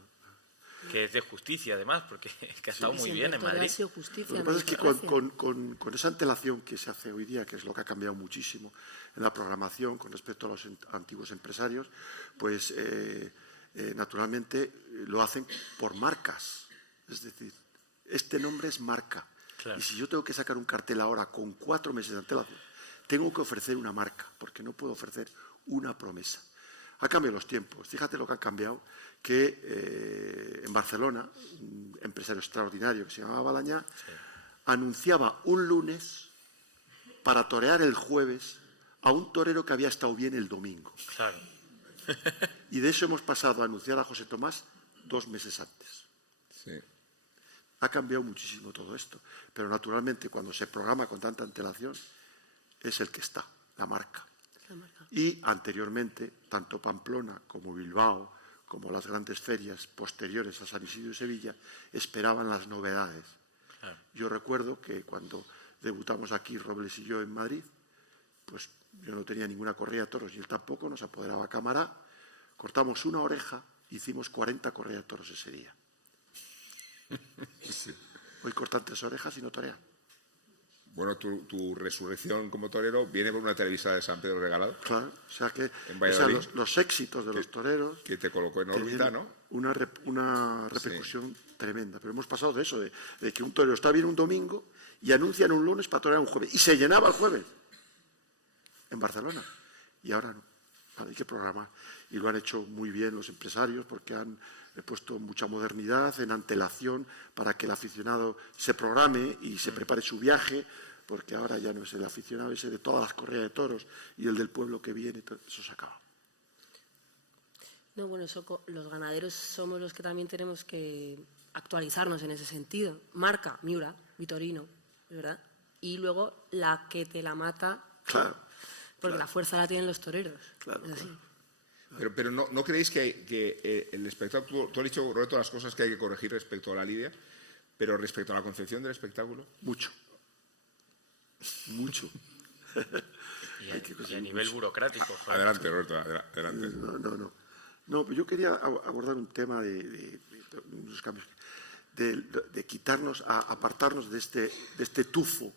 Que es de justicia, además, porque es que ha estado muy bien en Madrid. Justicia, Lo que pasa es que con esa antelación que se hace hoy día, que es lo que ha cambiado muchísimo en la programación con respecto a los antiguos empresarios, pues naturalmente lo hacen por marcas. Es decir, este nombre es marca. Claro. Y si yo tengo que sacar un cartel ahora con 4 meses de antelación, tengo que ofrecer una marca, porque no puedo ofrecer una promesa. Ha cambiado los tiempos. Fíjate lo que han cambiado, que en Barcelona, un empresario extraordinario que se llamaba Balañá, anunciaba un lunes para torear el jueves a un torero que había estado bien el domingo. Claro. Y de eso hemos pasado a anunciar a José Tomás 2 meses antes. Sí. Ha cambiado muchísimo todo esto. Pero naturalmente cuando se programa con tanta antelación es el que está, la marca. Y anteriormente, tanto Pamplona como Bilbao, como las grandes ferias posteriores a San Isidro y Sevilla, esperaban las novedades. Claro. Yo recuerdo que cuando debutamos aquí, Robles y yo, en Madrid, pues yo no tenía ninguna corrida de toros y él tampoco, nos apoderaba cámara, cortamos una oreja, hicimos 40 corridas de toros ese día. Sí. Hoy cortan 3 orejas y no torean. Bueno, tu resurrección como torero viene por una televisada de San Pedro Regalado. Claro, o sea que los éxitos de los toreros que te colocó en órbita, ¿no? Una repercusión tremenda. Pero hemos pasado de eso, de que un torero está bien un domingo y anuncian un lunes para torear un jueves. Y se llenaba el jueves en Barcelona. Y ahora no. Ahora hay que programar. Y lo han hecho muy bien los empresarios porque han puesto mucha modernidad en antelación para que el aficionado se programe y se prepare su viaje, porque ahora ya no es el aficionado ese de todas las corridas de toros y el del pueblo que viene, eso se acaba. No, bueno, los ganaderos somos los que también tenemos que actualizarnos en ese sentido. Marca, Miura, Vitorino, ¿verdad? Y luego la que te la mata, Claro. porque la fuerza la tienen los toreros. Claro, Es así. Pero ¿no creéis que el espectáculo, tú has dicho, Roberto, las cosas que hay que corregir respecto a la lidia, pero respecto a la concepción del espectáculo? Mucho. Mucho. Y a nivel burocrático. joder. Adelante, Roberto, adelante. No, pero yo quería abordar un tema de unos cambios, de quitarnos, apartarnos de este tufo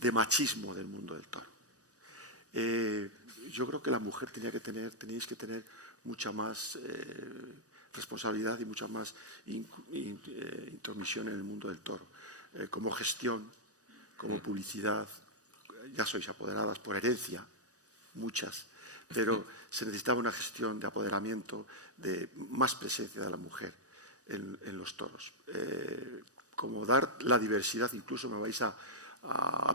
de machismo del mundo del toro. Yo creo que la mujer teníais que tener mucha más responsabilidad y mucha más intromisión en el mundo del toro, como gestión, como publicidad. Ya sois apoderadas por herencia, muchas, pero se necesitaba una gestión de apoderamiento, de más presencia de la mujer en los toros. Como dar la diversidad, incluso me vais a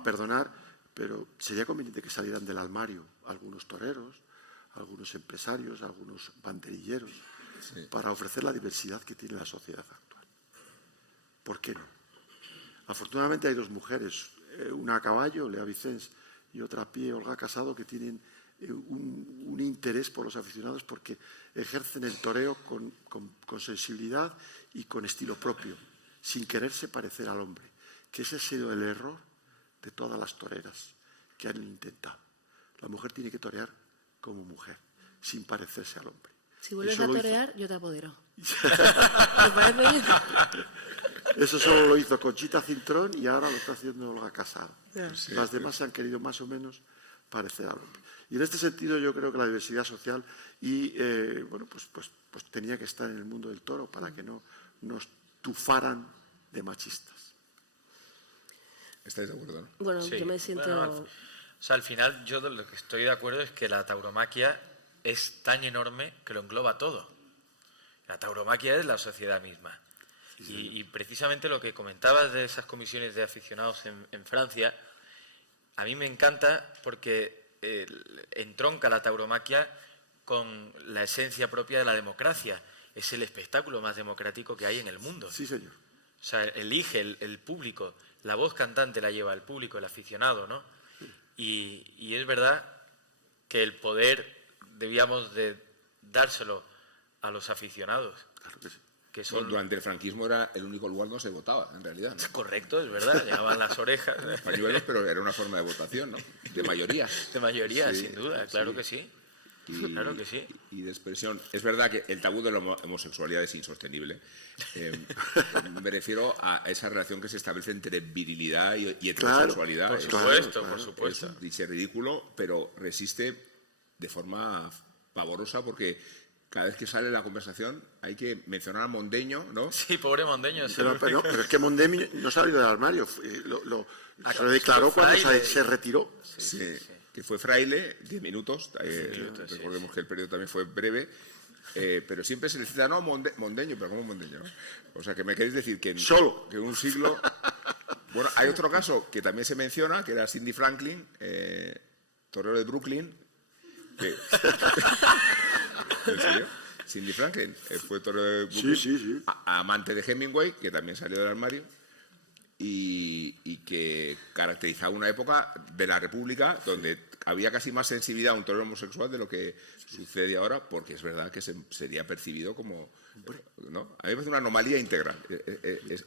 perdonar, pero sería conveniente que salieran del armario algunos toreros, algunos empresarios, algunos banderilleros, para ofrecer la diversidad que tiene la sociedad actual. ¿Por qué no? Afortunadamente hay dos mujeres, una a caballo, Lea Vicens, y otra a pie, Olga Casado, que tienen un interés por los aficionados porque ejercen el toreo con sensibilidad y con estilo propio, sin quererse parecer al hombre, que ese ha sido el error de todas las toreras que han intentado. La mujer tiene que torear como mujer, sin parecerse al hombre. Si vuelves Eso a lo hizo- torear, yo te apodero. ¿Te parece bien? Eso solo lo hizo Conchita Cintrón y ahora lo está haciendo Olga Casado. Ya. Las demás se han querido más o menos parecer al hombre. Y en este sentido yo creo que la diversidad social pues tenía que estar en el mundo del toro para que no nos tufaran de machistas. ¿Estáis de acuerdo, no? Bueno, Sí. yo me siento... Bueno, o sea, al final yo de lo que estoy de acuerdo es que la tauromaquia es tan enorme que lo engloba todo. La tauromaquia es la sociedad misma. Y precisamente lo que comentabas de esas comisiones de aficionados en Francia, a mí me encanta porque entronca la tauromaquia con la esencia propia de la democracia. Es el espectáculo más democrático que hay en el mundo. Sí, señor. O sea, elige el público, la voz cantante la lleva el público, el aficionado, ¿no? Y es verdad que el poder debíamos de dárselo a los aficionados, Claro que sí. que son... Durante el franquismo era el único lugar donde se votaba, en realidad, ¿no? Correcto, es verdad, llegaban las orejas Pañuelos, pero era una forma de votación, ¿no? De mayoría. de mayoría, Sí, sin duda, claro que sí. Claro que sí. Y de expresión. Es verdad que el tabú de la homosexualidad es insostenible. Me refiero a esa relación que se establece entre virilidad y heterosexualidad. Por Es- supuesto, claro, por supuesto. Es un cliché ridículo, pero resiste de forma pavorosa porque cada vez que sale la conversación hay que mencionar a Mondeño, ¿no? Sí, pobre Mondeño. es Pero, el pero único. es que Mondemi no salió del armario, se lo declaró fue cuando fraile. se retiró. Sí, que fue fraile, 10 minutos. minutos, sí, Recordemos que el periodo también fue breve. Pero siempre se le cita, no, Mondeño, pero ¿cómo Mondeño? O sea, que me queréis decir que Solo. que un siglo... Bueno, hay otro caso que también se menciona, que era Cindy Franklin, torero de Brooklyn. Que... ¿En serio? Cindy Franklin fue torero de Brooklyn, Sí. amante de Hemingway, que también salió del armario, y que caracterizaba una época de la República donde había casi más sensibilidad a un torero homosexual de lo que sucede ahora, porque es verdad que sería percibido como... ¿no? A mí me parece una anomalía integral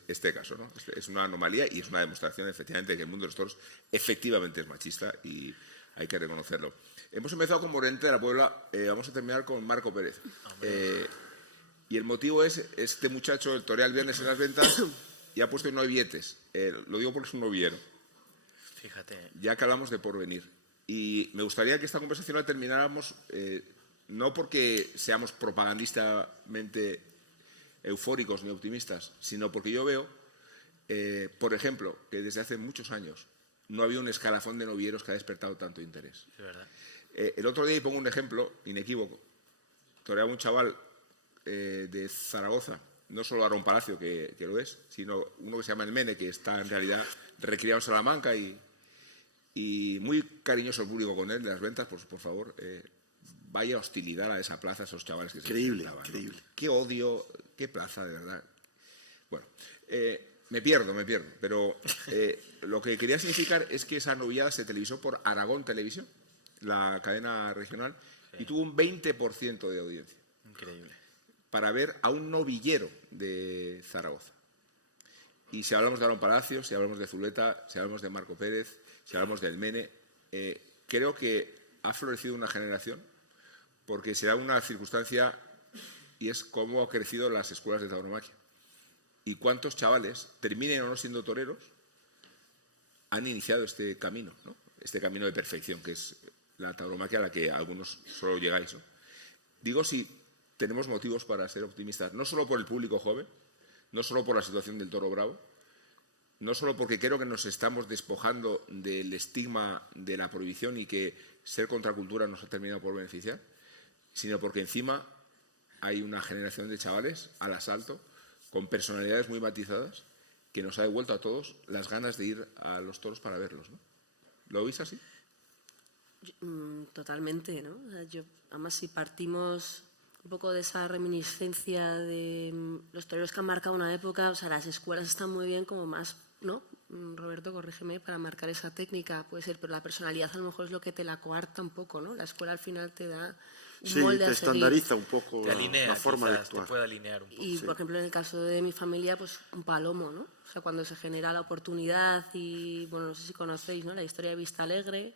este caso, ¿no? Es una anomalía y es una demostración efectivamente de que el mundo de los toros efectivamente es machista y hay que reconocerlo. Hemos empezado con Morente de la Puebla, vamos a terminar con Marco Pérez. Y el motivo es este muchacho, el torea el viernes en las ventas y ha puesto no hay billetes. Lo digo porque es un noviero, Fíjate. ya que hablamos de porvenir. Y me gustaría que esta conversación la termináramos no porque seamos propagandistamente eufóricos ni optimistas, sino porque yo veo Por ejemplo, que desde hace muchos años no ha habido un escalafón de novilleros que ha despertado tanto interés. Es verdad. El otro día, y pongo un ejemplo inequívoco, toreaba un chaval de Zaragoza, no solo Aarón Palacio, que lo es, sino uno que se llama El Mene, que está en realidad recriado en Salamanca y muy cariñoso el público con él de las ventas, por favor, vaya hostilidad a esa plaza, a esos chavales que Increíble, se enfrentaban, ¿no? increíble. Qué odio, qué plaza, de verdad. Bueno, me pierdo, pero lo que quería significar es que esa novillada se televisó por Aragón Televisión, la cadena regional, y tuvo un 20% de audiencia. Increíble. Para ver a un novillero de Zaragoza. Y si hablamos de Aarón Palacios, si hablamos de Zuleta, si hablamos de Marco Pérez, si hablamos del Mene, creo que ha florecido una generación porque se da una circunstancia y es cómo han crecido las escuelas de tauromaquia. Y cuántos chavales, terminen o no siendo toreros, han iniciado este camino, ¿no? Este camino de perfección, que es la tauromaquia a la que algunos solo llegáis, ¿no? Digo, si tenemos motivos para ser optimistas, no solo por el público joven, no solo por la situación del toro bravo, no solo porque creo que nos estamos despojando del estigma de la prohibición y que ser contracultura nos ha terminado por beneficiar, sino porque encima hay una generación de chavales al asalto, con personalidades muy matizadas, que nos ha devuelto a todos las ganas de ir a los toros para verlos, ¿no? ¿Lo veis así? Totalmente, ¿no? O sea, además, si partimos un poco de esa reminiscencia de los toreros que han marcado una época, o sea, las escuelas están muy bien como más, ¿no? Roberto, corrígeme, para marcar esa técnica, puede ser, pero la personalidad a lo mejor es lo que te la coarta un poco, ¿no? La escuela al final te da un molde te a seguir. estandariza un poco Te alinea, la forma de quizás, te actuar. puede alinear un poco. Y, por ejemplo, en el caso de mi familia, pues un palomo, ¿no? O sea, cuando se genera la oportunidad y, bueno, no sé si conocéis, ¿no? La historia de Vista Alegre,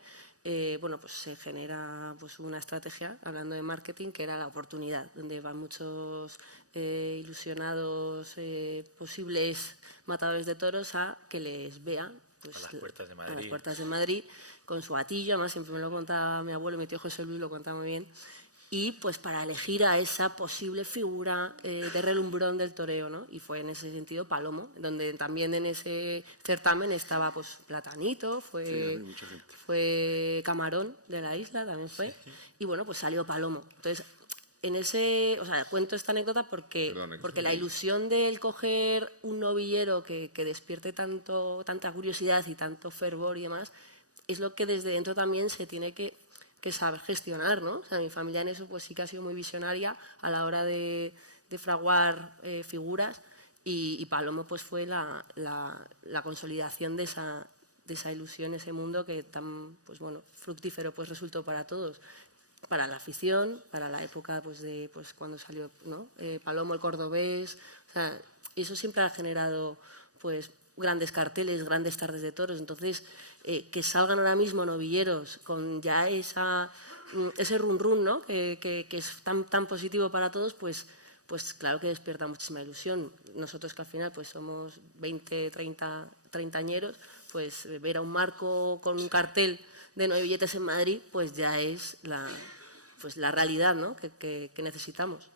bueno, pues se genera pues una estrategia, hablando de marketing, que era la oportunidad, donde van muchos ilusionados posibles matadores de toros a que les vean pues, A las puertas de Madrid. a las puertas de Madrid, con su atillo, además siempre me lo contaba mi abuelo, mi tío José Luis lo contaba muy bien, y pues para elegir a esa posible figura de relumbrón del toreo, ¿no? Y fue en ese sentido Palomo, donde también en ese certamen estaba pues Platanito, había mucha gente. fue Camarón de la Isla, también fue, y bueno, pues salió Palomo. Entonces, en ese, o sea, cuento esta anécdota porque la ilusión del coger un novillero que despierte tanta curiosidad y tanto fervor y demás, es lo que desde dentro también se tiene que saber gestionar, ¿no? O sea, mi familia en eso pues sí que ha sido muy visionaria a la hora de fraguar figuras y Palomo pues fue la consolidación de esa ilusión, ese mundo que tan pues bueno, fructífero pues resultó para todos, para la afición, para la época pues de pues cuando salió, ¿no? Palomo el cordobés, o sea, eso siempre ha generado pues grandes carteles, grandes tardes de toros. Entonces, que salgan ahora mismo novilleros con ya ese run, ¿no? que es tan positivo para todos, pues claro que despierta muchísima ilusión. Nosotros que al final pues somos 20, 30 añeros, pues ver a un Marco con un cartel de novilletes en Madrid, pues ya es la realidad, ¿no? que necesitamos.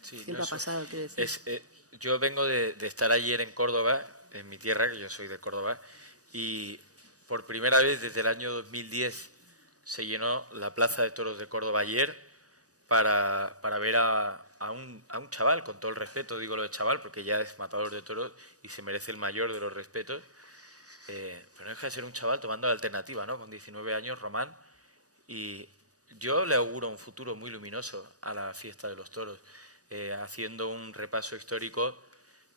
Sí, Siempre no, ha pasado, quiero decir. Yo vengo de estar ayer en Córdoba, en mi tierra, que yo soy de Córdoba, y por primera vez desde el año 2010 se llenó la Plaza de Toros de Córdoba ayer para ver a un chaval, con todo el respeto, digo lo de chaval, porque ya es matador de toros y se merece el mayor de los respetos, pero no deja de ser un chaval tomando la alternativa, ¿no? Con 19 años, Román, y yo le auguro un futuro muy luminoso a la fiesta de los toros. Haciendo un repaso histórico,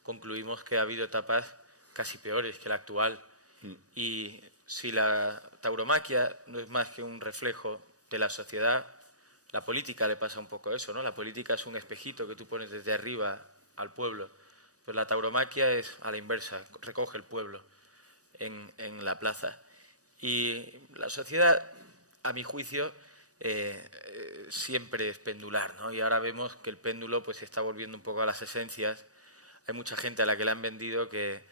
concluimos que ha habido etapas casi peores que la actual. Y si la tauromaquia no es más que un reflejo de la sociedad, la política le pasa un poco eso, ¿no? La política es un espejito que tú pones desde arriba al pueblo. Pues la tauromaquia es a la inversa, recoge el pueblo en la plaza. Y la sociedad, a mi juicio, siempre es pendular, ¿no? Y ahora vemos que el péndulo pues se está volviendo un poco a las esencias. Hay mucha gente a la que le han vendido que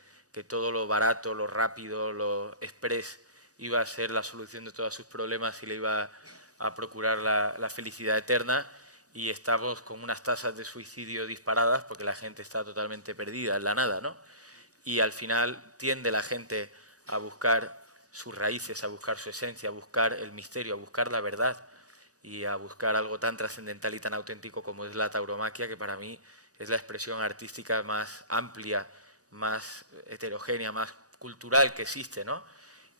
todo lo barato, lo rápido, lo express iba a ser la solución de todos sus problemas y le iba a procurar la felicidad eterna. y estamos con unas tasas de suicidio disparadas porque la gente está totalmente perdida en la nada, ¿no? Y al final tiende la gente a buscar sus raíces, a buscar su esencia, a buscar el misterio, a buscar la verdad y a buscar algo tan trascendental y tan auténtico como es la tauromaquia, que para mí es la expresión artística más amplia, más heterogénea, más cultural que existe, ¿no?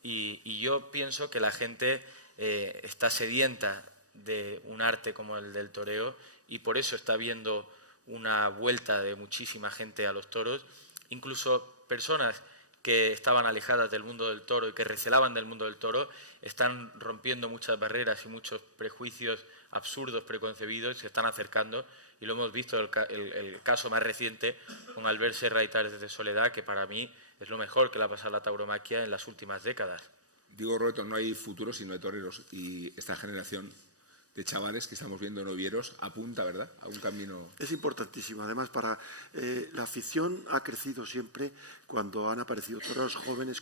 Y yo pienso que la gente está sedienta de un arte como el del toreo y por eso está viendo una vuelta de muchísima gente a los toros, incluso personas que estaban alejadas del mundo del toro y que recelaban del mundo del toro, están rompiendo muchas barreras y muchos prejuicios absurdos, preconcebidos, se están acercando, y lo hemos visto el caso más reciente con Albert Serra y Tares de Soledad, que para mí es lo mejor que le ha pasado a la tauromaquia en las últimas décadas. Digo, Roberto, no hay futuro si no hay toreros, y esta generación de chavales que estamos viendo novieros apunta, ¿verdad?, a un camino. Es importantísimo. Además, la afición ha crecido siempre cuando han aparecido toreros jóvenes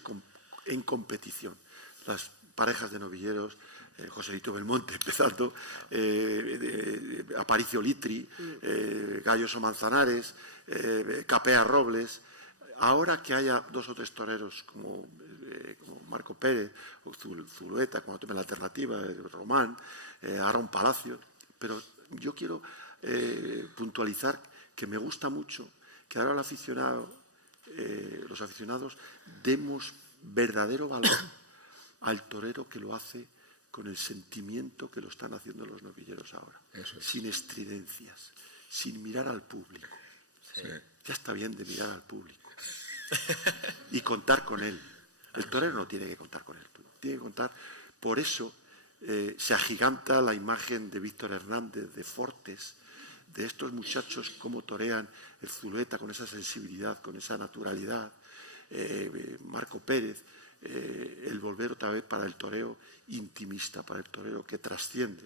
en competición. Las parejas de novilleros, Joselito Belmonte empezando, Aparicio Litri, Galloso Manzanares, Capea Robles. Ahora que haya 2 o 3 toreros como Marco Pérez o Zulueta, cuando tome la alternativa, Román, Aaron Palacio, pero yo quiero puntualizar que me gusta mucho que ahora los aficionados demos verdadero valor al torero que lo hace con el sentimiento que lo están haciendo los novilleros ahora, sin estridencias, sin mirar al público. Sí. Ya está bien de mirar al público y contar con él. El torero no tiene que contar con él, tiene que contar. Por eso se agiganta la imagen de Víctor Hernández, de Fortes, de estos muchachos cómo torean el Zulueta con esa sensibilidad, con esa naturalidad, Marco Pérez, el volver otra vez para el toreo intimista, para el toreo que trasciende,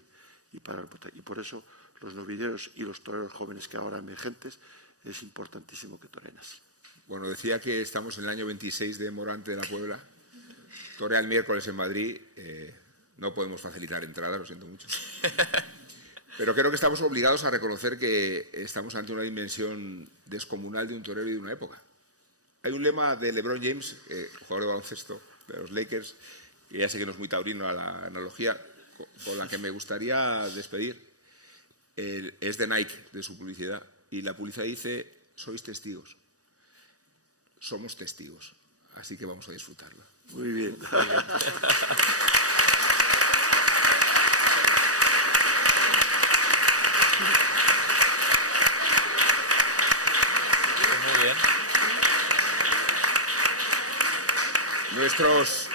y por eso los novilleros y los toreros jóvenes que ahora emergentes es importantísimo que toren así. Bueno, decía que estamos en el año 26 de Morante de la Puebla, torea el miércoles en Madrid, no podemos facilitar entrada, lo siento mucho. Pero creo que estamos obligados a reconocer que estamos ante una dimensión descomunal de un torero y de una época. Hay un lema de LeBron James, jugador de baloncesto de los Lakers, que ya sé que no es muy taurino a la analogía, con la que me gustaría despedir. Es de Nike, de su publicidad, y la publicidad dice: sois testigos, somos testigos, así que vamos a disfrutarlo. Muy bien. Nuestros